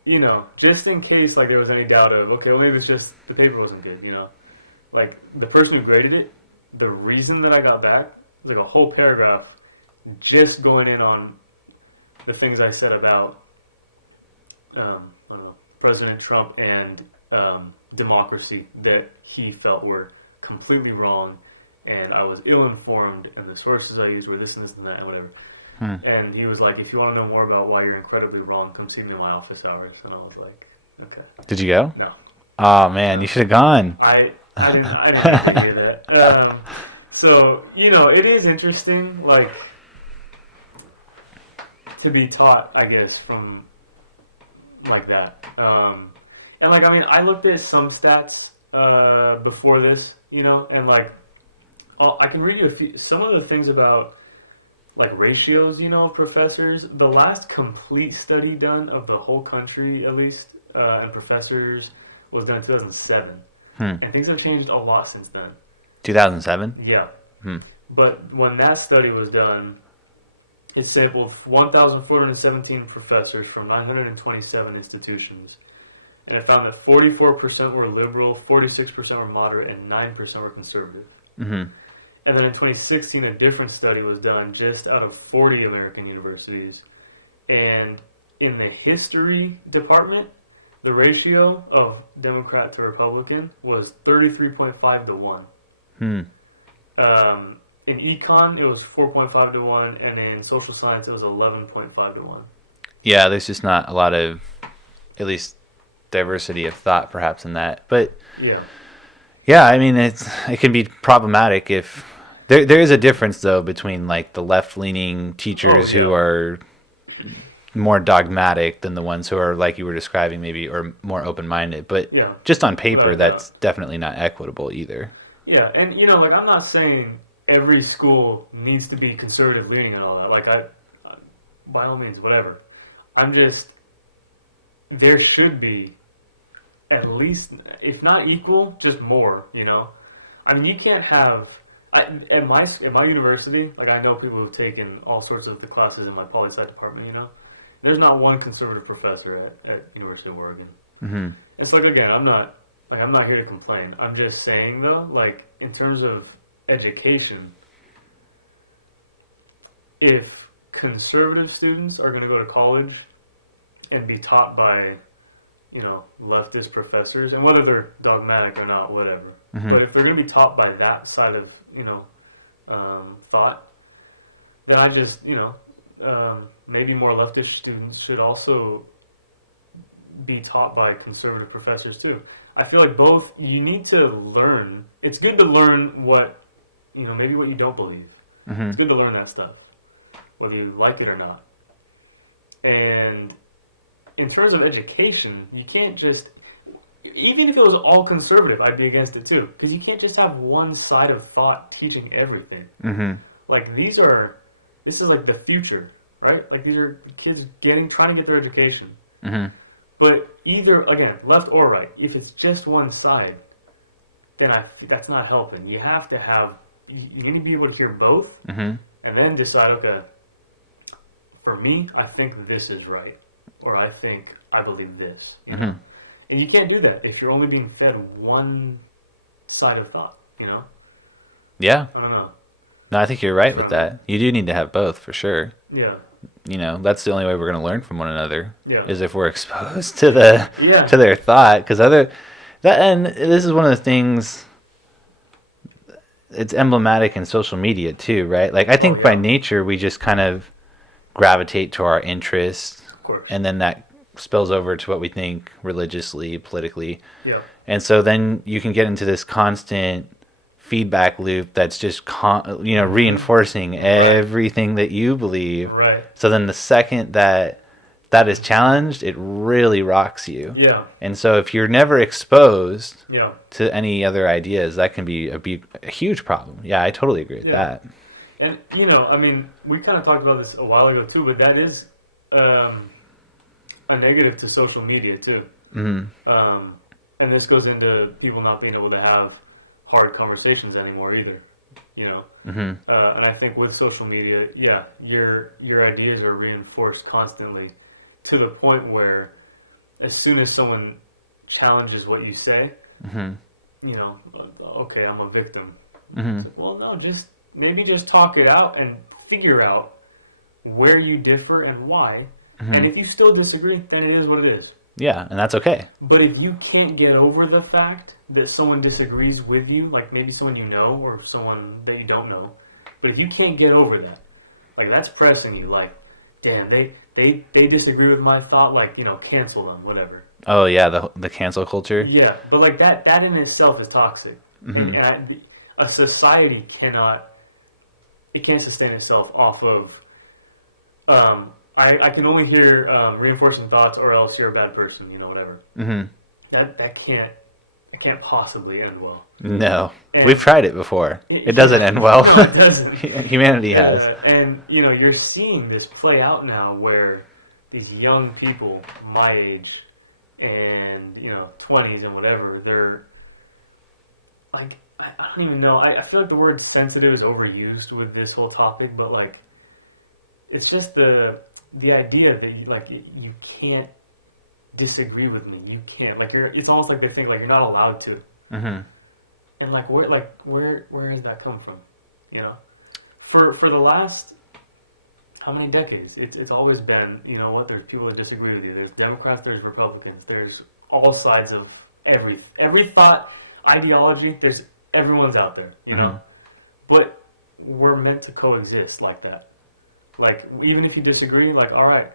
you know, just in case like there was any doubt of okay, well maybe it's just the paper wasn't good, you know. Like the person who graded it, the reason that I got back was like a whole paragraph just going in on the things I said about I don't know, President Trump and democracy that he felt were completely wrong, and I was ill informed, and the sources I used were this and this and that and whatever. Hmm. And he was like, if you want to know more about why you're incredibly wrong, come see me in my office hours. And I was like, okay. Did you go? No. Oh man, you should have gone. I didn't have to hear that. So, you know, it is interesting, like, to be taught, I guess, from like that. And, like, I mean, I looked at some stats before this, you know, and, like, I can read you some of the things about like ratios, you know, of professors. The last complete study done of the whole country, at least, and professors was done in 2007. Hmm. And things have changed a lot since then. 2007. Yeah. Hmm. But when that study was done, it sampled 1,417 professors from 927 institutions. And it found that 44% were liberal, 46% were moderate, and 9% were conservative. Hmm. And then in 2016, a different study was done just out of 40 American universities. And in the history department, the ratio of Democrat to Republican was 33.5 to 1. Hmm. In econ, it was 4.5 to 1. And in social science, it was 11.5 to 1. Yeah, there's just not a lot of, at least, diversity of thought, perhaps, in that. But Yeah. yeah, I mean, it can be problematic if there is a difference though between like the left-leaning teachers Oh, yeah. who are more dogmatic than the ones who are like you were describing, maybe, or more open-minded. But Yeah. just on paper, Without a that's definitely not equitable either. Yeah. And, you know, like, I'm not saying every school needs to be conservative leaning and all that. Like, by all means, whatever. I'm just, there should be at least, if not equal, just more, you know? I mean, you can't have, at my university, like, I know people who've taken all sorts of the classes in my poli-sci department, you know? There's not one conservative professor at University of Oregon. Mm-hmm. It's like, again, I'm not here to complain. I'm just saying though, like in terms of education, if conservative students are going to go to college and be taught by, leftist professors, and whether they're dogmatic or not, whatever. Mm-hmm. But if they're going to be taught by that side of, thought, then I just, maybe more leftist students should also be taught by conservative professors too. I feel like both, you need to learn. It's good to learn what, maybe what you don't believe. Mm-hmm. It's good to learn that stuff, whether you like it or not. And in terms of education, you can't just, even if it was all conservative, I'd be against it too. Because you can't just have one side of thought teaching everything. Mm-hmm. Like, this is like the future, right? Like, these are kids trying to get their education. Mm-hmm. But either, again, left or right, if it's just one side, then that's not helping. You have to have, you need to be able to hear both, Mm-hmm. and then decide, okay, for me, I think this is right, or I think I believe this. Mm-hmm. And you can't do that if you're only being fed one side of thought, Yeah. I don't know. No, I think you're right with that. You do need to have both for sure. Yeah. That's the only way we're going to learn from one another. Yeah. Is if we're exposed to the Yeah. to their thought, because and this is one of the things. It's emblematic in social media too, right? Like I think by nature we just kind of gravitate to our interests, Of course. and then that spills over to what we think religiously, politically. Yeah. And so then you can get into this constant feedback loop that's just reinforcing everything that you believe. Right. So then the second that is challenged, it really rocks you. Yeah. And so if you're never exposed Yeah. to any other ideas, that can be a huge problem. Yeah, I totally agree with that. And I mean, we kind of talked about this a while ago too, but that is a negative to social media too. Mm-hmm. And this goes into people not being able to have hard conversations anymore either. Mm-hmm. And I think with social media, yeah, your ideas are reinforced constantly to the point where as soon as someone challenges what you say, Mm-hmm. Okay, I'm a victim. Mm-hmm. Like, well, no, maybe just talk it out and figure out where you differ and why. Mm-hmm. And if you still disagree, then it is what it is. Yeah, and that's okay. But if you can't get over the fact that someone disagrees with you, like maybe someone you know or someone that you don't know, but if you can't get over that, like that's pressing you, like, damn, they disagree with my thought, like, cancel them, whatever. Oh yeah, the cancel culture. Yeah, but like that in itself is toxic. Mm-hmm. And a society can't sustain itself off of I can only hear reinforcing thoughts, or else you're a bad person, whatever. Mm-hmm. That can't possibly end well. No, And we've tried it before. It doesn't end well. No, it doesn't. Humanity has. And you're seeing this play out now, where these young people my age and 20s and whatever, they're like, I don't even know. I feel like the word sensitive is overused with this whole topic, but like, it's just the idea that you can't disagree with me. You can't, like, it's almost like they think like you're not allowed to. Mm-hmm. And where has that come from? For the last how many decades? It's always been, there's people that disagree with you. There's Democrats, there's Republicans, there's all sides of every thought, ideology. Everyone's out there, Mm-hmm. But we're meant to coexist like that. Like, even if you disagree, like, all right,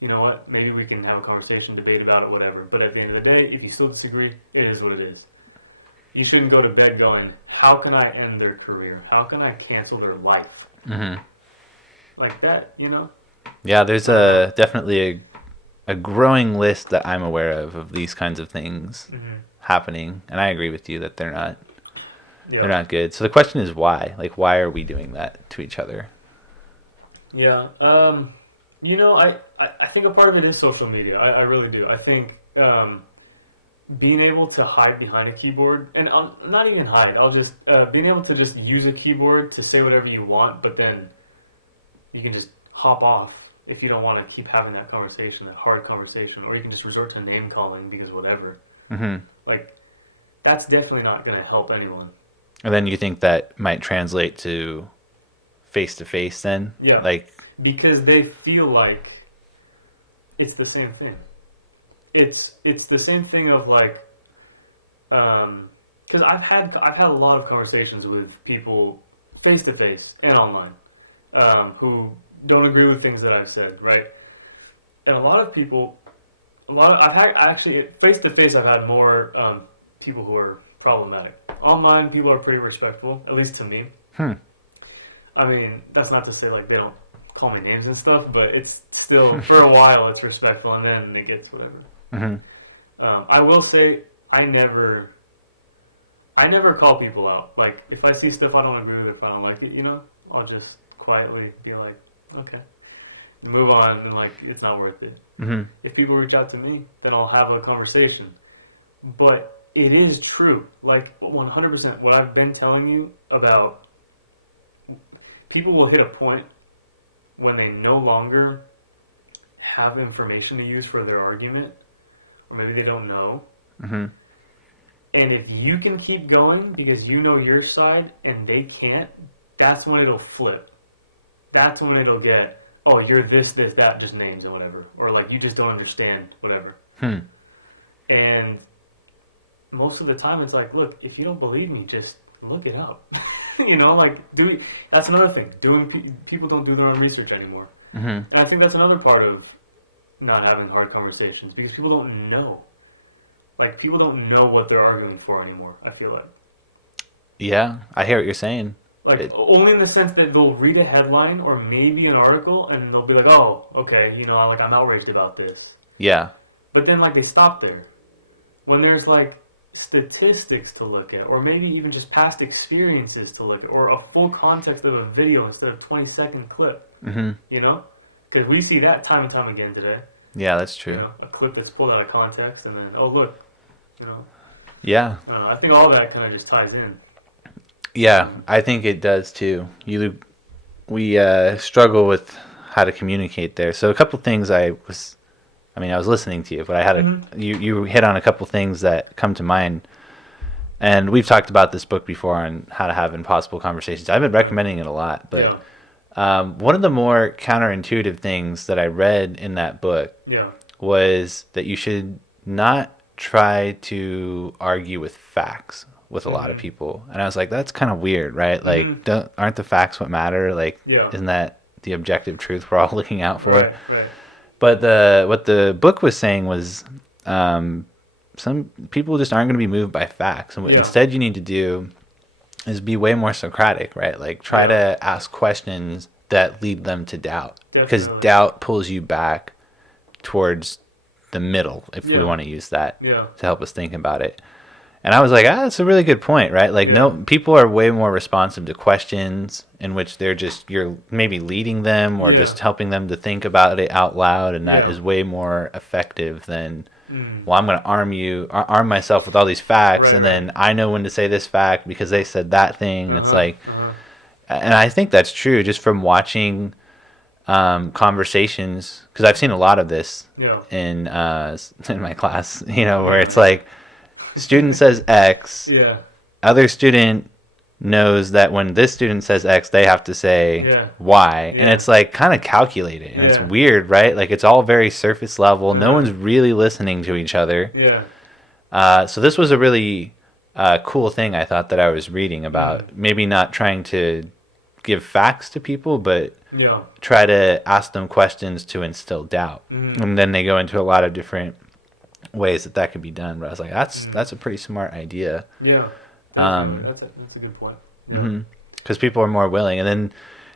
you know what? Maybe we can have a conversation, debate about it, whatever. But at the end of the day, if you still disagree, it is what it is. You shouldn't go to bed going, how can I end their career? How can I cancel their life? Mm-hmm. Like that, Yeah, there's definitely a growing list that I'm aware of these kinds of things happening, and I agree with you that they're not good. So the question is why? Like, why are we doing that to each other? Yeah. I think a part of it is social media. I really do. I think being able to hide behind a keyboard, and I'll not even hide, I'll just being able to just use a keyboard to say whatever you want, but then you can just hop off if you don't want to keep having that conversation, that hard conversation, or you can just resort to name calling because whatever. Mm-hmm. Like, that's definitely not going to help anyone. And then you think that might translate to face to face then? Yeah. Like, Because they feel like it's the same thing. It's the same thing of like, because I've had a lot of conversations with people face to face and online, who don't agree with things that I've said, right? And a lot of people, I've had actually face to face. I've had more people who are problematic. Online, people are pretty respectful, at least to me. hmm. I mean, that's not to say like they don't call me names and stuff, but it's still for a while it's respectful, and then it gets whatever. Mm-hmm. I will say I never call people out. Like if I see stuff I don't agree with, if I don't like it, I'll just quietly be like, okay, move on, and like it's not worth it. Mm-hmm. If people reach out to me, then I'll have a conversation. But it is true, like 100%. What I've been telling you about, people will hit a point when they no longer have information to use for their argument, or maybe they don't know. Mm-hmm. And if you can keep going because you know your side and they can't, that's when it'll flip. That's when it'll get, oh, you're this, that, just names and whatever. Or like, you just don't understand, whatever. Hmm. And most of the time it's like, look, if you don't believe me, just look it up. That's another thing. People don't do their own research anymore. Mm-hmm. And I think that's another part of not having hard conversations, because people don't know. Like, people don't know what they're arguing for anymore, I feel like. Yeah, I hear what you're saying. Like, only in the sense that they'll read a headline or maybe an article and they'll be like, oh, okay, like, I'm outraged about this. Yeah. But then, like, they stop there. When there's, like, statistics to look at, or maybe even just past experiences to look at, or a full context of a video instead of 20-second clip, Mm-hmm. Because we see that time and time again today. Yeah, that's true. A clip that's pulled out of context, and then, oh, look, Yeah. I think all that kind of just ties in. Yeah, I think it does too. We struggle with how to communicate there. So a couple things I was listening to you, but I had you hit on a couple things that come to mind. And we've talked about this book before on how to have impossible conversations. I've been recommending it a lot, but one of the more counterintuitive things that I read in that book was that you should not try to argue with facts with a lot of people. And I was like, that's kind of weird, right? Like, aren't the facts what matter? Like, isn't that the objective truth we're all looking out for? Right. But what the book was saying was, some people just aren't going to be moved by facts, and what instead you need to do is be way more Socratic, right? Like, try to ask questions that lead them to doubt, because doubt pulls you back towards the middle, if we want to use that to help us think about it. And I was like, that's a really good point, right? Like, no, people are way more responsive to questions in which you're maybe leading them or just helping them to think about it out loud, and that is way more effective than, well, I'm going to arm myself with all these facts, and then I know when to say this fact because they said that thing. And it's like, and I think that's true just from watching conversations, because I've seen a lot of this in my class, where it's like, student says X, other student knows that when this student says X, they have to say Y, and it's like kind of calculated, and it's weird, right? Like, it's all very surface level. No one's really listening to each other. So this was a really cool thing I thought that I was reading about. Maybe not trying to give facts to people, but try to ask them questions to instill doubt. And then they go into a lot of different ways that could be done. But I was like, that's a pretty smart idea. That's a good point. Because people are more willing. And then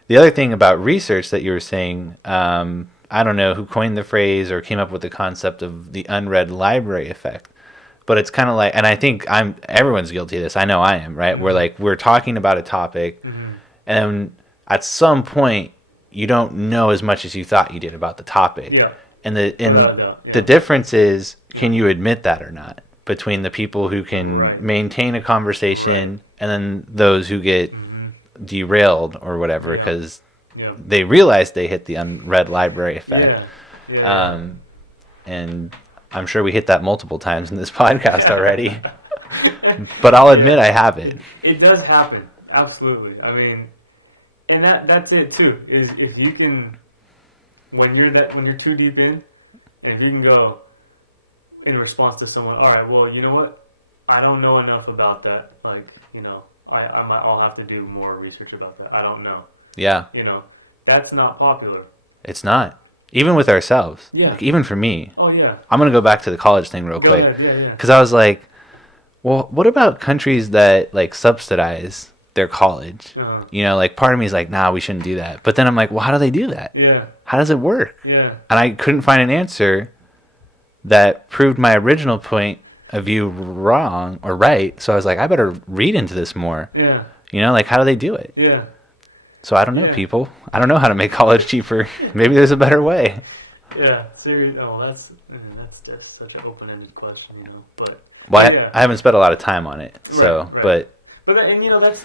the other thing about research that you were saying, I don't know who coined the phrase or came up with the concept of the unread library effect, but it's kind of like, and I think everyone's guilty of this. I know I am, right? We're talking about a topic, and at some point you don't know as much as you thought you did about the topic. And the difference is, can you admit that or not? Between the people who can maintain a conversation and then those who get derailed or whatever because Yeah. they realized they hit the unread library effect. Yeah. Yeah. And I'm sure we hit that multiple times in this podcast Yeah. already. But I'll admit Yeah. I have it. It does happen. Absolutely. I mean, and that's it too. Is if you can, when you're too deep in, and if you can go in response to someone, all right, well, you know what? I don't know enough about that. Like, I'll have to do more research about that. I don't know. Yeah. That's not popular. It's not. Even with ourselves. Yeah. Like, even for me. Oh yeah. I'm going to go back to the college thing real Go quick. ahead. Yeah. Because I was like, well, what about countries that like subsidize their college? Like part of me is like, nah, we shouldn't do that. But then I'm like, well, how do they do that? Yeah. How does it work? Yeah. And I couldn't find an answer that proved my original point of view wrong or right. So I was like, I better read into this more. Yeah. Like how do they do it? Yeah. So I don't know, Yeah. people. I don't know how to make college cheaper. Maybe there's a better way. Yeah. Seriously. Oh, that's just such an open-ended question, But Well, yeah. I haven't spent a lot of time on it. So, right. But that's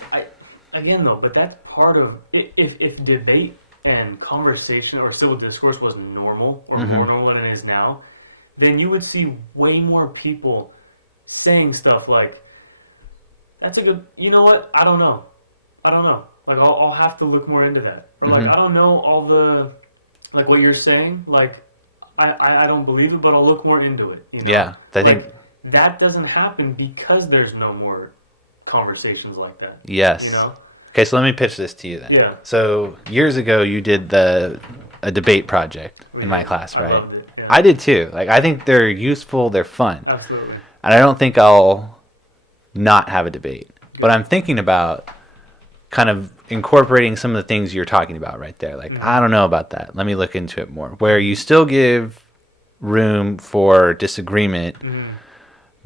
but that's part of if debate and conversation or civil discourse was normal or more normal than it is now, then you would see way more people saying stuff like, "That's a good." You know what? I don't know. Like I'll have to look more into that. Or like I don't know all the like what you're saying. Like I don't believe it, but I'll look more into it. Yeah, I think that doesn't happen because there's no more conversations like that. Yes. Okay, so let me pitch this to you then. Yeah. So years ago, you did a debate project in my class, right? I loved it. Yeah. I did too. Like I think they're useful, they're fun, Absolutely. and I don't think I'll not have a debate. But I'm thinking about kind of incorporating some of the things you're talking about right there. Like I don't know about that. Let me look into it more. Where you still give room for disagreement.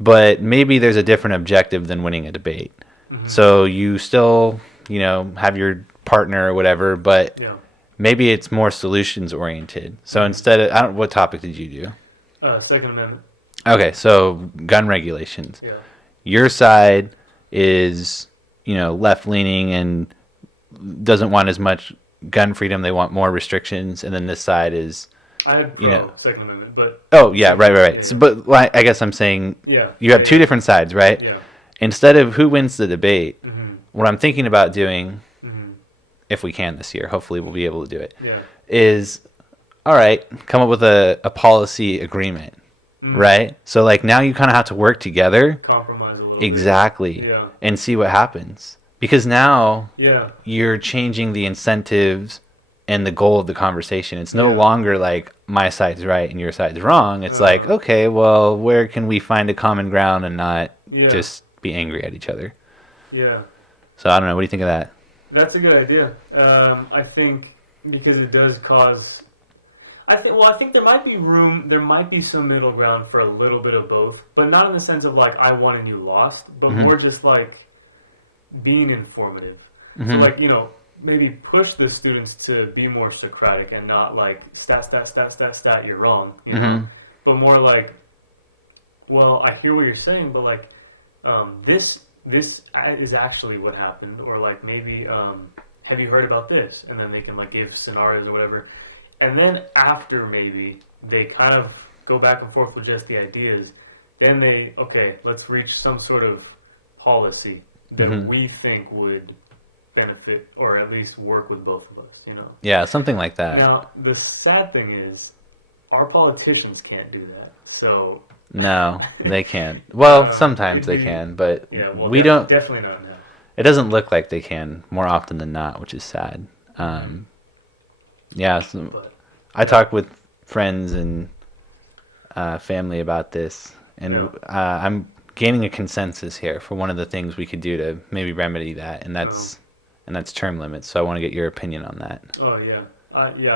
But maybe there's a different objective than winning a debate. So you still, have your partner or whatever, but maybe it's more solutions oriented. So instead of, what topic did you do? Second Amendment. Okay, so gun regulations. Yeah. Your side is, left leaning and doesn't want as much gun freedom. They want more restrictions. And then this side is, I had pro Second Amendment, but oh yeah, right. Yeah. So, but well, I guess I'm saying you have two different sides, right? Yeah. Instead of who wins the debate, what I'm thinking about doing, if we can this year, hopefully we'll be able to do it, is all right, come up with a policy agreement, right? So like now you kind of have to work together, compromise a little exactly, bit. and see what happens because now you're changing the incentives and the goal of the conversation. It's no longer like my side's right and your side's wrong. It's like, okay, well, where can we find a common ground and not just be angry at each other? Yeah. So I don't know. What do you think of that? That's a good idea. I think because it does cause. I think there might be room. There might be some middle ground for a little bit of both, but not in the sense of like I won and you lost, but more just like being informative. So like maybe push the students to be more Socratic and not like stat, you're wrong, but more like, well, I hear what you're saying, but like, this is actually what happened, or like maybe, have you heard about this? And then they can like give scenarios or whatever, and then after maybe they kind of go back and forth with just the ideas, then let's reach some sort of policy that we think would benefit or at least work with both of us, Yeah, something like that. Now, the sad thing is our politicians can't do that. So no, they can't. Well, sometimes they can, but we don't. Definitely not now. It doesn't look like they can more often than not, which is sad. I talk with friends and family about this, and I'm gaining a consensus here for one of the things we could do to maybe remedy that, and that's term limits. So I want to get your opinion on that. Oh yeah,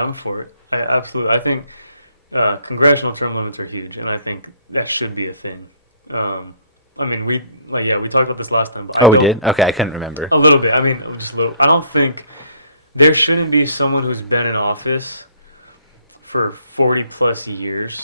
I'm for it. Absolutely. I think congressional term limits are huge, and I think that should be a thing. I mean, we talked about this last time. But we did? Okay, I couldn't remember. A little bit. I mean, just a little. I don't think there shouldn't be someone who's been in office for 40 plus years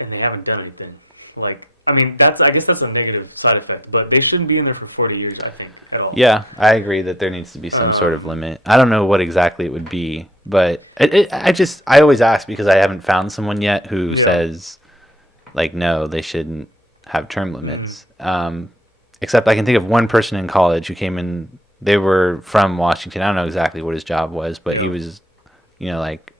and they haven't done anything. Like, I mean, I guess that's a negative side effect, but they shouldn't be in there for 40 years, I think, at all. Yeah, I agree that there needs to be some sort of Um, limit. I don't know what exactly it would be, but I always ask because I haven't found someone yet who yeah. says like no, they shouldn't have term Mm, limits. Except I can think of one person in college who came in. They were from Washington. I don't know exactly what his job was, but he yeah. was, like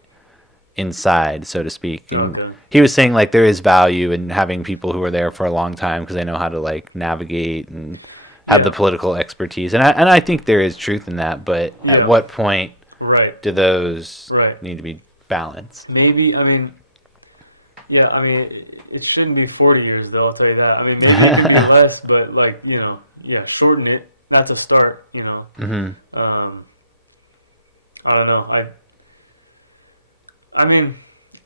inside, so to speak. And Okay. he was saying like there is value in having people who are there for a long time because they know how to like navigate and have the Yeah. political expertise. And I think there is truth in that. But at Yeah. what point Right. do those Right. need to be balanced? Maybe, I mean, yeah, I mean, it shouldn't be 40 years, though, I'll tell you that. I mean, maybe it could be less, but, like, yeah, shorten it. That's a start. Hmm. Um, I don't know. I mean,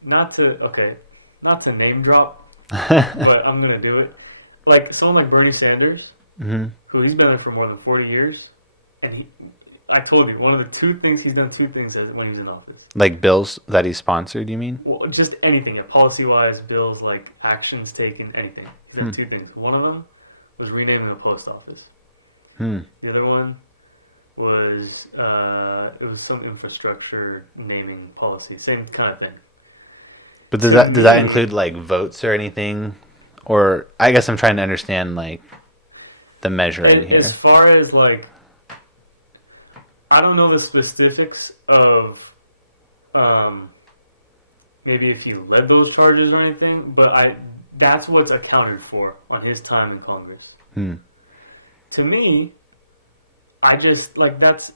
not to name drop, but I'm going to do it. Like, someone like Bernie Sanders, Hmm. who he's been there for more than 40 years, and I told you, one of the two things, he's done two things when he's in office. Like bills that he sponsored, you mean? Well, just anything, yeah, policy-wise, bills, like actions taken, anything. He's Hmm. done two things. One of them was renaming the post office. Hmm. The other one was it was some infrastructure naming policy, same kind of thing. But does To that me, include like votes or anything? Or I guess I'm trying to understand like the measuring as here. far as like, I don't know the specifics of um, maybe if he led those charges or anything, but that's what's accounted for on his time in Congress. Hmm. To me, I just like that's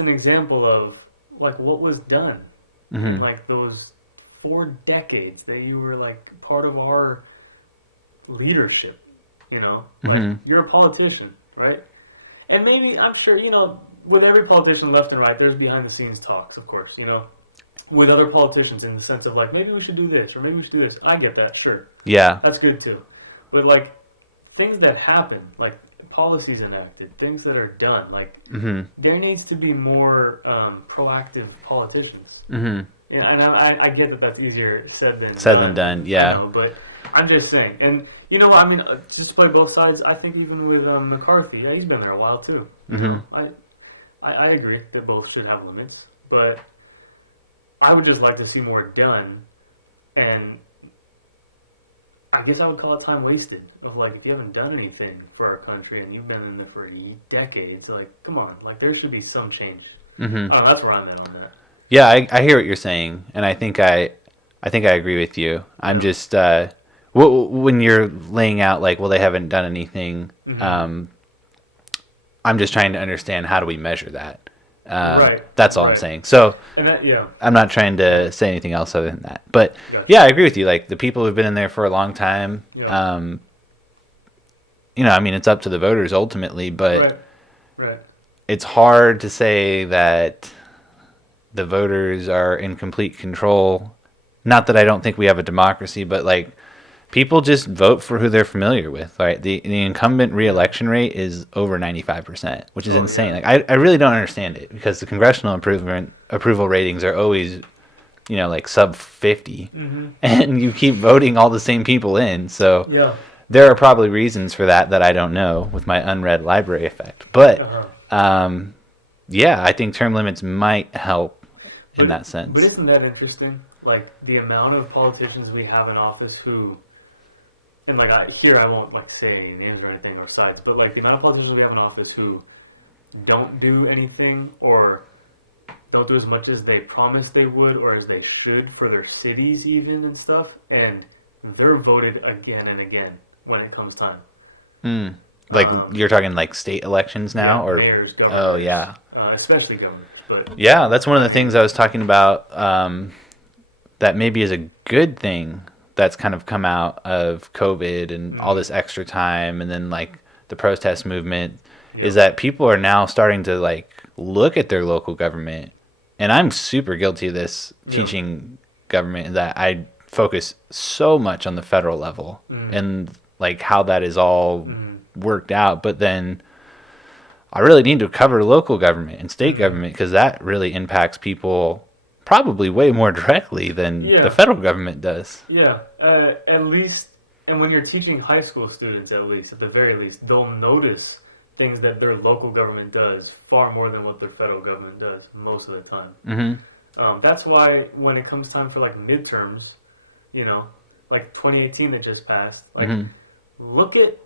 an example of like what was done in Hmm. like those 4 decades that you were like part of our leadership. Like Hmm. you're a politician, right? And maybe I'm sure with every politician left and right, there's behind the scenes talks, of course. With other politicians in the sense of like maybe we should do this or maybe we should do this. I get that, sure, Yeah. that's good too. But like things that happen, like policies enacted, things that are done, like Hmm. there needs to be more proactive politicians. Hmm. Yeah, and I get that that's easier said than Said than done. done. I Yeah. know, but I'm just saying. And you know what? I mean, just to play both sides. I think even with McCarthy, yeah, he's been there a while too. Hmm. I agree that both should have limits, but I would just like to see more done. And I guess I would call it time wasted. Of like, if you haven't done anything for our country and you've been in there for decades, like, come on, like there should be some change. Hmm. Oh, that's where I'm at on that. Yeah, I hear what you're saying, and I think I agree with you. I'm Yeah. just when you're laying out like, well, they haven't done anything. Mm-hmm. I'm just trying to understand how do we measure that. Right. That's all I'm Right. saying. So And that, yeah. I'm not trying to say anything else other than that. But Gotcha. yeah, I agree with you. Like the people who've been in there for a long time, Yeah. I mean, it's up to the voters ultimately, but Right. Right. it's hard to say that the voters are in complete control. Not that I don't think we have a democracy, but like people just vote for who they're familiar with. Right? The incumbent reelection rate is over 95%, which is Oh insane. yeah. Like I really don't understand it because the congressional approval ratings are always like sub 50, Mm-hmm. and you keep voting all the same people in. So Yeah. there are probably reasons for that I don't know with my unread library effect. But Uh-huh. yeah, I think term limits might help in But that but sense. isn't that interesting? Like the amount of politicians we have in office who, and like I won't like say any names or anything or sides, but like the amount of politicians we have in office who don't do anything or don't do as much as they promised they would or as they should for their cities even and stuff, and they're voted again and again when it comes time. Mm. Like you're talking like state elections now, Yeah, or mayors, oh governors, yeah, especially governors, but yeah. That's one of the things I was talking about. That maybe is a good thing that's kind of come out of COVID and all mm, this extra time, and then like the protest movement yeah, is that people are now starting to like look at their local government, and I'm super guilty of this yeah, teaching government that I focus so much on the federal level mm, and like how that is all mm, worked out, but then I really need to cover local government and state mm, government because that really impacts people probably way more directly than the yeah. federal government does. Yeah, at least And when you're teaching high school students, at least, at the very least, they'll notice things that their local government does far more than what their federal government does most of the time. Mm-hmm. That's why when it comes time for like midterms, you know, like 2018 that just passed, like Mm-hmm. look at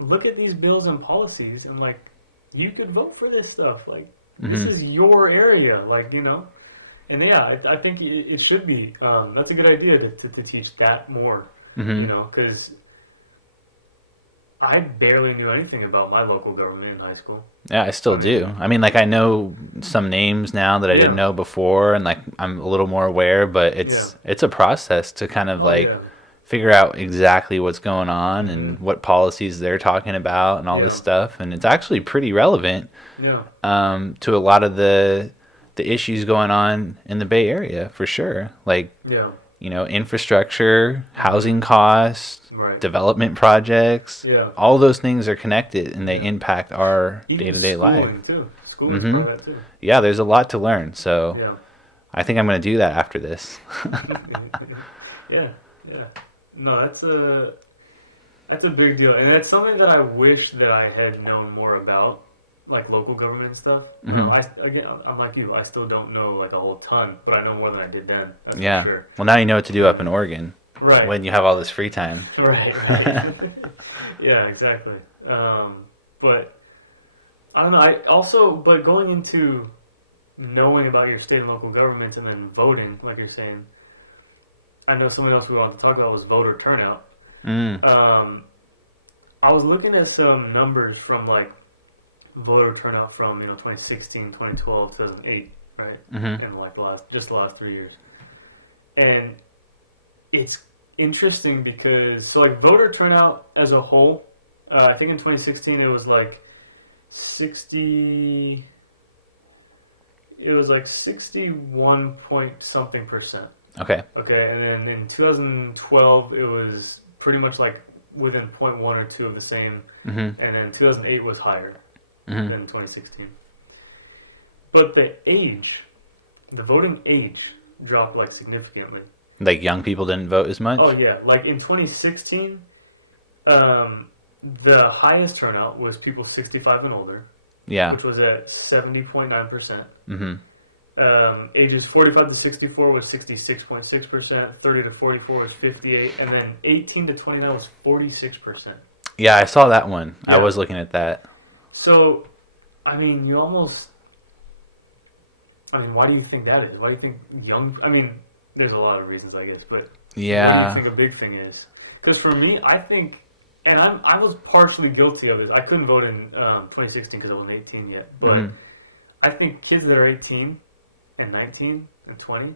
look at these bills and policies and like you could vote for this stuff. Like this Mm-hmm. is your area, like you know. And yeah, I think it should be. That's a good idea to teach that more, you Mm-hmm. know, because I barely knew anything about my local government in high school. Yeah, I still I mean, do. I mean, like I know some names now that I didn't yeah, know before, and like I'm a little more aware. But yeah, it's a process to kind of oh like yeah, figure out exactly what's going on hmm and what policies they're talking about and all this yeah, stuff. And it's actually pretty relevant yeah, to a lot of the issues going on in the Bay Area for sure. Like yeah, infrastructure, hmm housing costs, right, development projects. yeah, All those things are connected and they yeah. impact our day Even to day life. schooling too. Schooling's Hmm. part of that too. Yeah, there's a lot to learn. So Yeah. I think I'm going to do that after this. Yeah, yeah. No, that's a big deal, and it's something that I wish that I had known more about, like local government stuff. Hmm. I'm like you. I still don't know like a whole ton, but I know more than I did then. That's for Yeah. sure. Well, now you know what to do up in Oregon Right, when you have all this free time. right, right. Yeah, exactly. But I don't know. But going into knowing about your state and local governments and then voting, like you're saying, I know something else we wanted to talk about was voter turnout. Mm. Um, I was looking at some numbers from like voter turnout from 2016, 2012, 2008, right, Hmm. and like the last 3 years, and it's interesting because so like voter turnout as a whole, I think in 2016 it was like 60. It was like 61 point something percent. Okay. Okay, and then in 2012 it was pretty much like within point one or two of the same, Hmm. and then 2008 was higher Hmm. than 2016. But the voting age dropped like significantly. Like young people didn't vote as Oh much. yeah, like in 2016, um, the highest turnout was people 65 and older, Yeah. which was at 70.9%. Hmm. Ages 45 to 64 was 66.6%, 30 to 44 was 58, and then 18 to 29 was 46%. Yeah, I saw that one. I Yeah. was looking at that. So, I mean, why do you think that is? Why do you think I mean, there's a lot of reasons, I guess, but what do you Yeah. think a big thing is? Because for me, I think, and I was partially guilty of this. I couldn't vote in 2016 because I wasn't 18 yet, but Hmm. I think kids that are 18 and 19 and 20,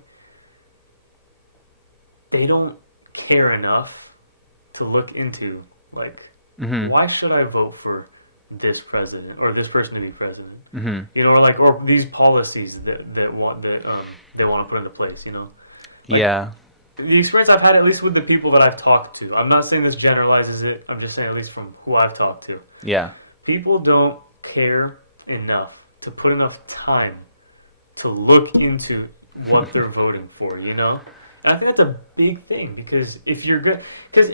they don't care enough to look into, like, Hmm. why should I vote for this president or this person to be president? Hmm. Or these policies that they want to put into place. Like Yeah. the experience I've had, at least with the people that I've talked to. I'm not saying this generalizes it. I'm just saying at least from who I've talked to, Yeah. people don't care enough to put enough time to look into what they're voting for. And I think that's a big thing because if you're good, because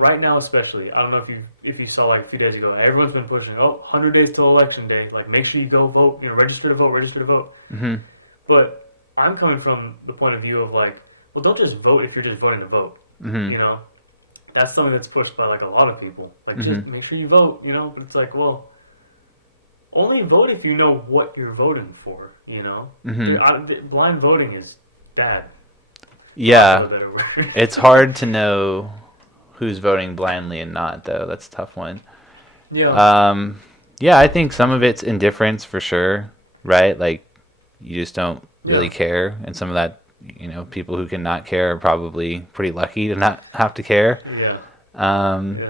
right now especially, I don't know if you saw like a few days ago, everyone's been pushing 100 days till election day, like make sure you go vote, register to vote, register to vote. Hmm. But I'm coming from the point of view of like, well, don't just vote if you're just voting to vote. Hmm. You know, that's something that's pushed by like a lot of people. Like Hmm. just make sure you vote. But it's like, well, only vote if you know what you're voting for. Hmm. Blind voting is bad. Yeah. A better word. It's hard to know who's voting blindly and not, though. That's a tough one. Yeah. Um, yeah, I think some of it's indifference for sure, right? Like you just don't really Yeah. care, and some of that, people who can not care are probably pretty lucky to not have to care. Yeah. Yeah.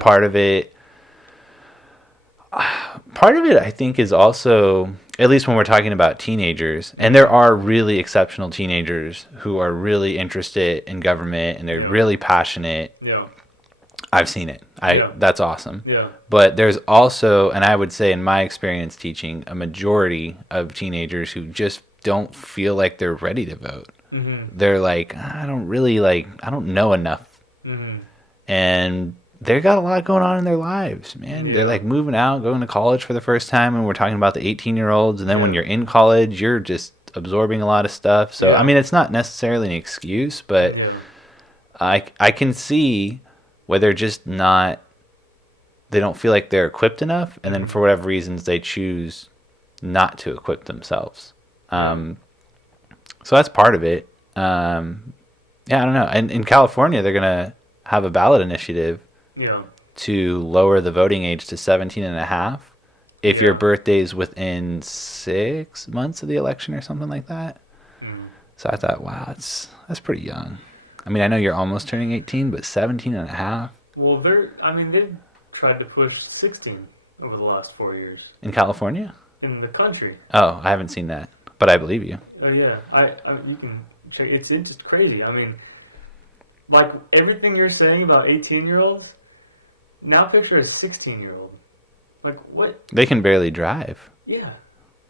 Part of it, I think, is also, at least when we're talking about teenagers, and there are really exceptional teenagers who are really interested in government and they're Yeah. really passionate. Yeah. I've seen it. Yeah. That's awesome. Yeah. But there's also, and I would say in my experience teaching, a majority of teenagers who just don't feel like they're ready to vote. Mhm. They're like, I don't know enough. Mhm. And they got a lot going on in their lives, man. Yeah. They're like moving out, going to college for the first time, and we're talking about the 18-year-olds. And then when Yeah. you're in college, you're just absorbing a lot of stuff. So, I Yeah. mean, it's not necessarily an excuse, but Yeah. I can see where they're just not, they don't feel like they're equipped enough. And then Mhm. for whatever reasons, they choose not to equip themselves. Um, so that's part of it. Yeah, I don't know. And in California, they're going to have a ballot initiative Yeah. to lower the voting age to 17 and a half if your Yeah. birthday's within 6 months of the election or something like that. Mm. So I thought, wow, that's pretty young. I mean, I know you're almost turning 18, but 17 and a half Well, they've tried to push 16 over the last 4 years in California? in the country. Oh, I haven't seen that, but I believe you. Oh yeah, you can check. It's just crazy. I mean, like everything you're saying about 18-year-olds. Now picture a 16-year-old. Like what? They can barely drive, Yeah,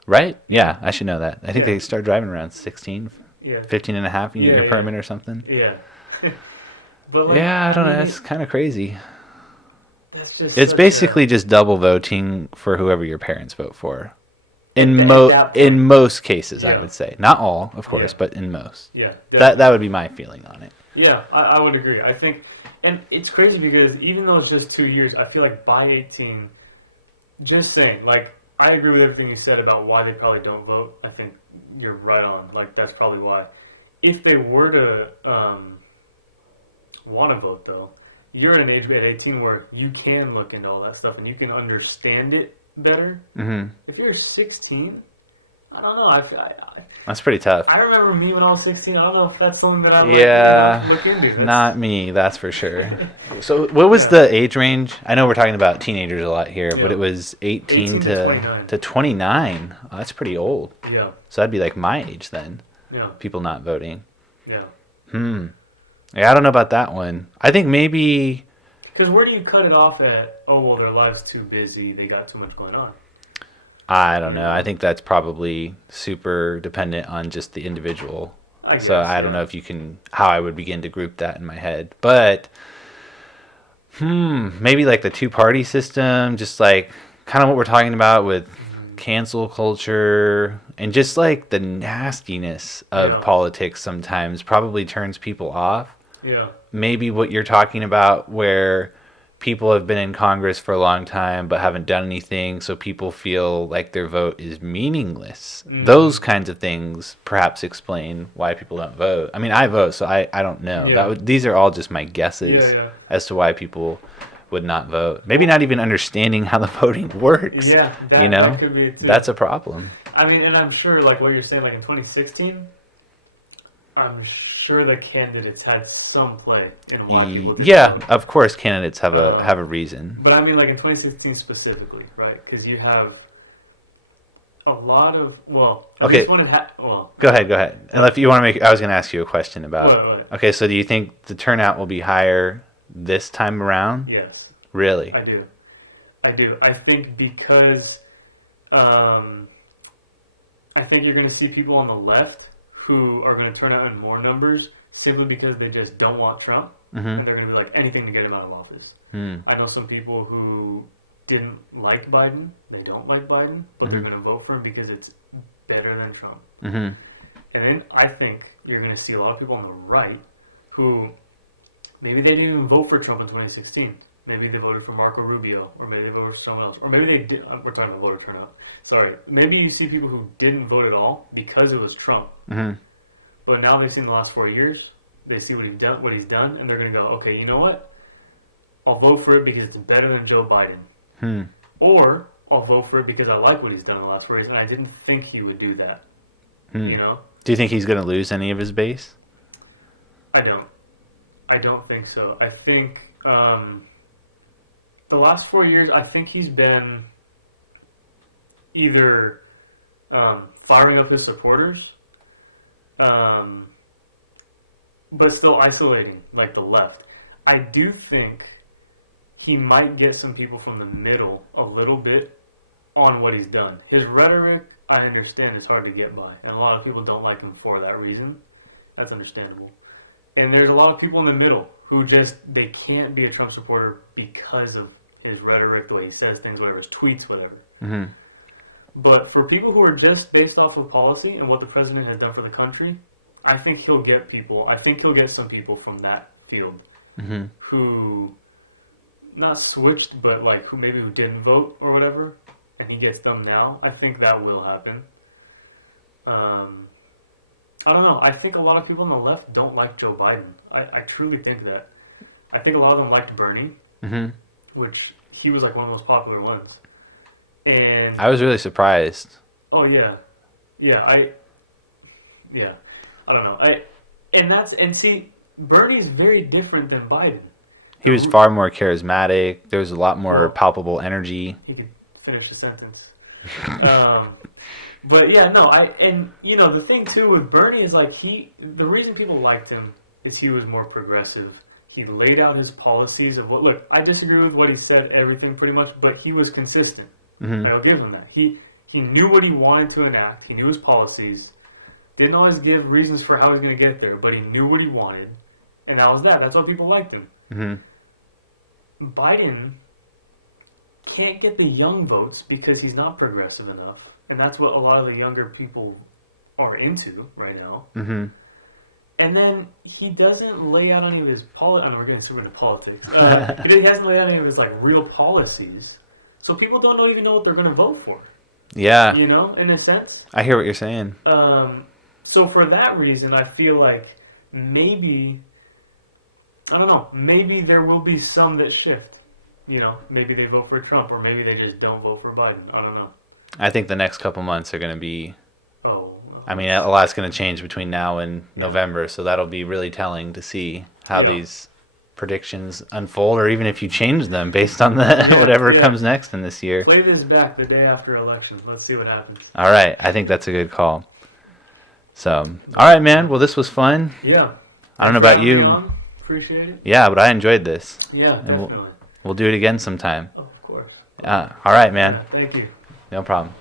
right? Yeah, I should know that. I think Yeah. they start driving around 16, yeah, 15 and a half. You need Yeah, your yeah. permit or something. yeah. But like, Yeah, I don't know. mean, That's kind of crazy. that's just It's such basically just double voting for whoever your parents vote for. In At that point. most cases, I Yeah. would say. Not all, of course, Yeah. but in most. Yeah, That would be my feeling on it. yeah. I would agree. I think, and it's crazy because even though it's just 2 years, I feel like by 18, just saying, like, I agree with everything you said about why they probably don't vote. I think you're right on. Like, that's probably why. If they were to want to vote, though, you're at an age at 18 where you can look into all that stuff and you can understand it better. Hmm. If you're 16, I don't know. That's pretty tough. I remember me when I was 16. I don't know if that's something that I would Yeah, look into. That's, not me, that's for sure. So, what was Yeah. the age range? I know we're talking about teenagers a lot here, but Yeah. it was 18 18 to 29. to 29. Oh, that's pretty old. Yeah, So that'd be like my age then. yeah, People not voting. yeah. Yeah, I don't know about that one. I think maybe Because where do you cut it off at? Oh, well, their life's too busy. They got too much going on. I don't know. I think that's probably super dependent on just the individual. I guess, So I don't yeah. know if you can how I would begin to group that in my head. But maybe like the two-party system, just like kind of what we're talking about with cancel culture and just like the nastiness of Yeah. politics sometimes probably turns people off. Yeah, Maybe what you're talking about where people have been in Congress for a long time but haven't done anything, so people feel like their vote is meaningless. Mhm. Those kinds of things perhaps explain why people don't vote. I mean, I vote, so I don't know. Yeah. These are all just my guesses Yeah, yeah. as to why people would not vote. Maybe not even understanding how the voting works. yeah. You know, that could be it too. that's a problem. I mean, and I'm sure, like what you're saying, like in 2016, I'm sure the candidates had some play in why people didn't Yeah, vote. of course, candidates have a Uh, have a reason. But I mean, like in 2016 specifically, right? Because you have a lot of at Okay. least when it well, Go ahead. And if you want to make, I was going to ask you a question about. What? Okay, so do you think the turnout will be higher this time around? yes, Really? I do. I think because I think you're going to see people on the left who are going to turn out in more numbers simply because they just don't want Trump, Mm-hmm. and they're going to be like anything to get him out of office. Hmm. I know some people who didn't like Biden. They don't like Biden, but they're going to vote for him because it's better than Trump. Mm-hmm. And then I think you're going to see a lot of people on the right who maybe they didn't even vote for Trump in 2016. Maybe they voted for Marco Rubio, or maybe they voted for someone else, or maybe they did. We're talking about voter turnout. Sorry. Maybe you see people who didn't vote at all because it was Trump, Mm-hmm. but now they've seen the last 4 years. They see what he's done, and they're going to go, okay, you know what? I'll vote for it because it's better than Joe Biden. Hmm. Or I'll vote for it because I like what he's done in the last 4 years, and I didn't think he would do that. Hmm. You know? Do you think he's going to lose any of his base? I don't think so. I think the last 4 years, I think he's been either firing up his supporters, but still isolating, like the left. I do think he might get some people from the middle a little bit on what he's done. His rhetoric, I understand, is hard to get by, and a lot of people don't like him for that reason. That's understandable. And there's a lot of people in the middle who just they can't be a Trump supporter because of his rhetoric, the way he says things, whatever, his tweets, whatever. Mm-hmm. But for people who are just based off of policy and what the president has done for the country, I think he'll get people. I think he'll get some people from that field Mm-hmm. who not switched, but like who didn't vote or whatever, and he gets them now. I think that will happen. I don't know. I think a lot of people on the left don't like Joe Biden. I truly think that. I think a lot of them liked Bernie, Mm-hmm. which he was like one of the most popular ones. And I was really surprised. oh yeah, yeah. I don't know. And see, Bernie's very different than Biden. He was far more charismatic. There was a lot more palpable energy. He could finish a sentence. But yeah, no, the thing too with Bernie is like the reason people liked him is he was more progressive. He laid out his policies of look, I disagree with what he said, everything pretty much, but he was consistent. Mm-hmm. I'll give him that. He knew what he wanted to enact. He knew his policies. Didn't always give reasons for how he was going to get there, but he knew what he wanted. And that was that. That's why people liked him. Mm-hmm. Biden can't get the young votes because he's not progressive enough. And that's what a lot of the younger people are into right now. Mm-hmm. And then he doesn't lay out any of his policies. I know we're getting super into politics. He hasn't laid out any of his real policies. So people don't even know what they're going to vote for. Yeah. In a sense. I hear what you're saying. So for that reason, I feel like maybe, I don't know, maybe there will be some that shift. Maybe they vote for Trump, or maybe they just don't vote for Biden. I don't know. I think the next couple months are going to be... Oh. I mean, a lot's going to change between now and November, so that'll be really telling to see how these predictions unfold, or even if you change them based on whatever comes next in this year. Play this back the day after election. Let's see what happens. All right. I think that's a good call. So, all right, man. Well, this was fun. Yeah. I don't know about you. Appreciate it. Yeah, but I enjoyed this. Yeah, And definitely. we'll do it again sometime. Oh, of course. All right, man. Yeah, thank you. No problem.